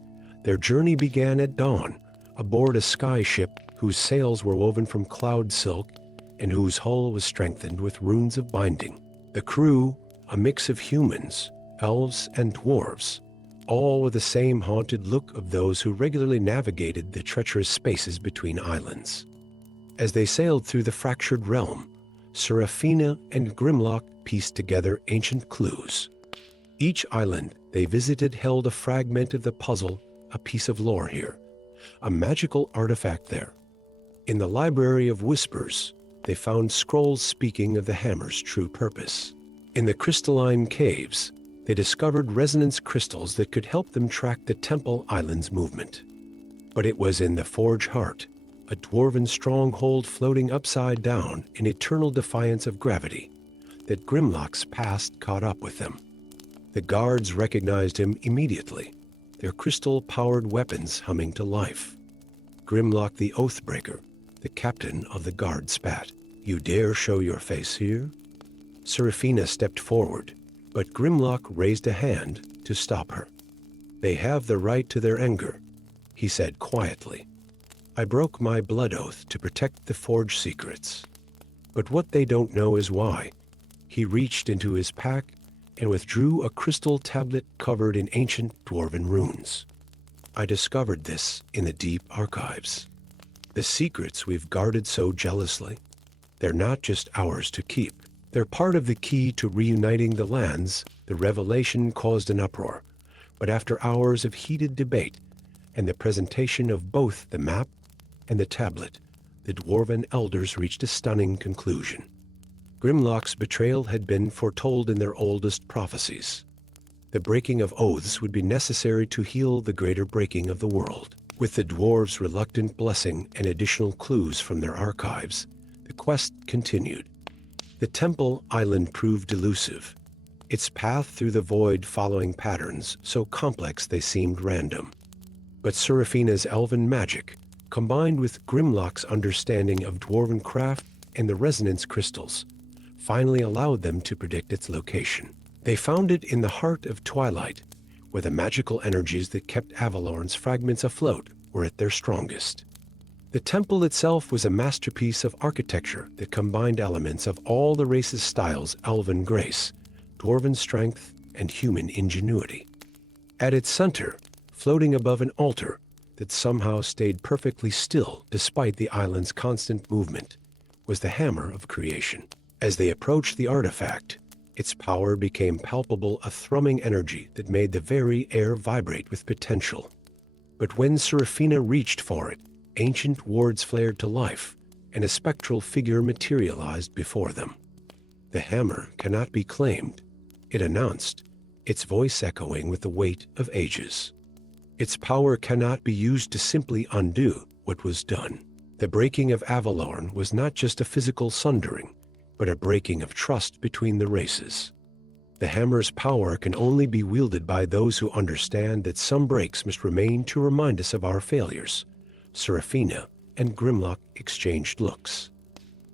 Their journey began at dawn, aboard a sky ship whose sails were woven from cloud silk and whose hull was strengthened with runes of binding. The crew, a mix of humans, elves, and dwarves, all with the same haunted look of those who regularly navigated the treacherous spaces between islands. As they sailed through the fractured realm, Seraphina and Grimlock pieced together ancient clues. Each island they visited held a fragment of the puzzle, a piece of lore here, a magical artifact there. In the Library of Whispers, they found scrolls speaking of the hammer's true purpose. In the crystalline caves, they discovered resonance crystals that could help them track the Temple Island's movement. But it was in the Forge Heart, a dwarven stronghold floating upside down in eternal defiance of gravity, that Grimlock's past caught up with them. The guards recognized him immediately, their crystal-powered weapons humming to life. Grimlock the Oathbreaker, the captain of the guard, spat. "You dare show your face here?" Seraphina stepped forward, but Grimlock raised a hand to stop her. "They have the right to their anger," he said quietly. "I broke my blood oath to protect the Forge secrets. But what they don't know is why." He reached into his pack and withdrew a crystal tablet covered in ancient dwarven runes. "I discovered this in the deep archives. The secrets we've guarded so jealously, they're not just ours to keep. They're part of the key to reuniting the lands. The revelation caused an uproar, but after hours of heated debate and the presentation of both the map and the tablet, the dwarven elders reached a stunning conclusion. Grimlock's betrayal had been foretold in their oldest prophecies. The breaking of oaths would be necessary to heal the greater breaking of the world. With the dwarves' reluctant blessing and additional clues from their archives, the quest continued. The Temple Island proved elusive, its path through the void following patterns so complex they seemed random. But Seraphina's elven magic, combined with Grimlock's understanding of dwarven craft and the resonance crystals, finally allowed them to predict its location. They found it in the heart of Twilight, where the magical energies that kept Avalorn's fragments afloat were at their strongest. The temple itself was a masterpiece of architecture that combined elements of all the race's styles: elven grace, dwarven strength, and human ingenuity. At its center, floating above an altar that somehow stayed perfectly still despite the island's constant movement, was the hammer of creation. As they approached the artifact, its power became palpable, a thrumming energy that made the very air vibrate with potential. But when Seraphina reached for it, ancient wards flared to life, and a spectral figure materialized before them. "The hammer cannot be claimed," it announced, its voice echoing with the weight of ages. "Its power cannot be used to simply undo what was done." The breaking of Avalorn was not just a physical sundering, but a breaking of trust between the races. The hammer's power can only be wielded by those who understand that some breaks must remain to remind us of our failures. Seraphina and Grimlock exchanged looks.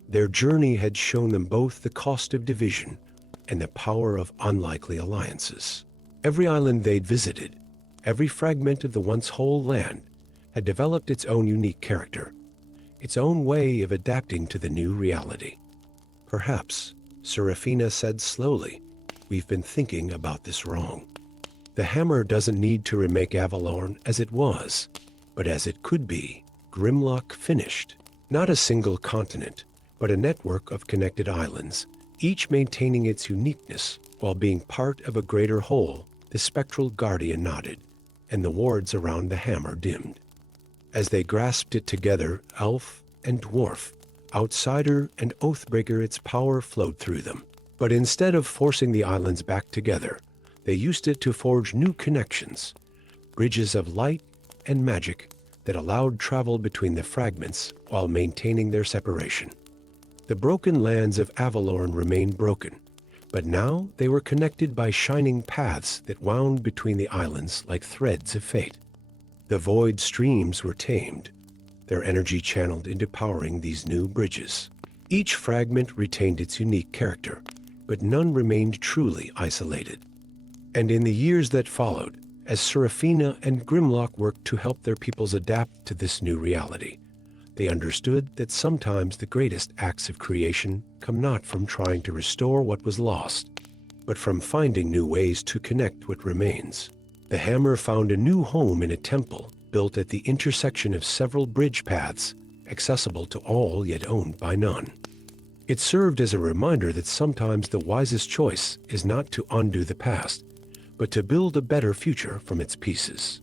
Their journey had shown them both the cost of division and the power of unlikely alliances. Every island they'd visited, every fragment of the once whole land, had developed its own unique character, its own way of adapting to the new reality. "Perhaps," Seraphina said slowly, "we've been thinking about this wrong. The hammer doesn't need to remake Avalorn as it was, but as it could be." Grimlock finished. Not a single continent, but a network of connected islands, each maintaining its uniqueness while being part of a greater whole. The spectral guardian nodded, and the wards around the hammer dimmed. As they grasped it together, elf and dwarf, outsider and oathbreaker, its power flowed through them. But instead of forcing the islands back together, they used it to forge new connections, bridges of light and magic that allowed travel between the fragments while maintaining their separation. The broken lands of Avalorn remained broken, but now they were connected by shining paths that wound between the islands like threads of fate. The void streams were tamed, their energy channeled into powering these new bridges. Each fragment retained its unique character, but none remained truly isolated. And in the years that followed, as Seraphina and Grimlock worked to help their peoples adapt to this new reality, they understood that sometimes the greatest acts of creation come not from trying to restore what was lost, but from finding new ways to connect what remains. The hammer found a new home in a temple built at the intersection of several bridge paths, accessible to all yet owned by none. It served as a reminder that sometimes the wisest choice is not to undo the past, but to build a better future from its pieces.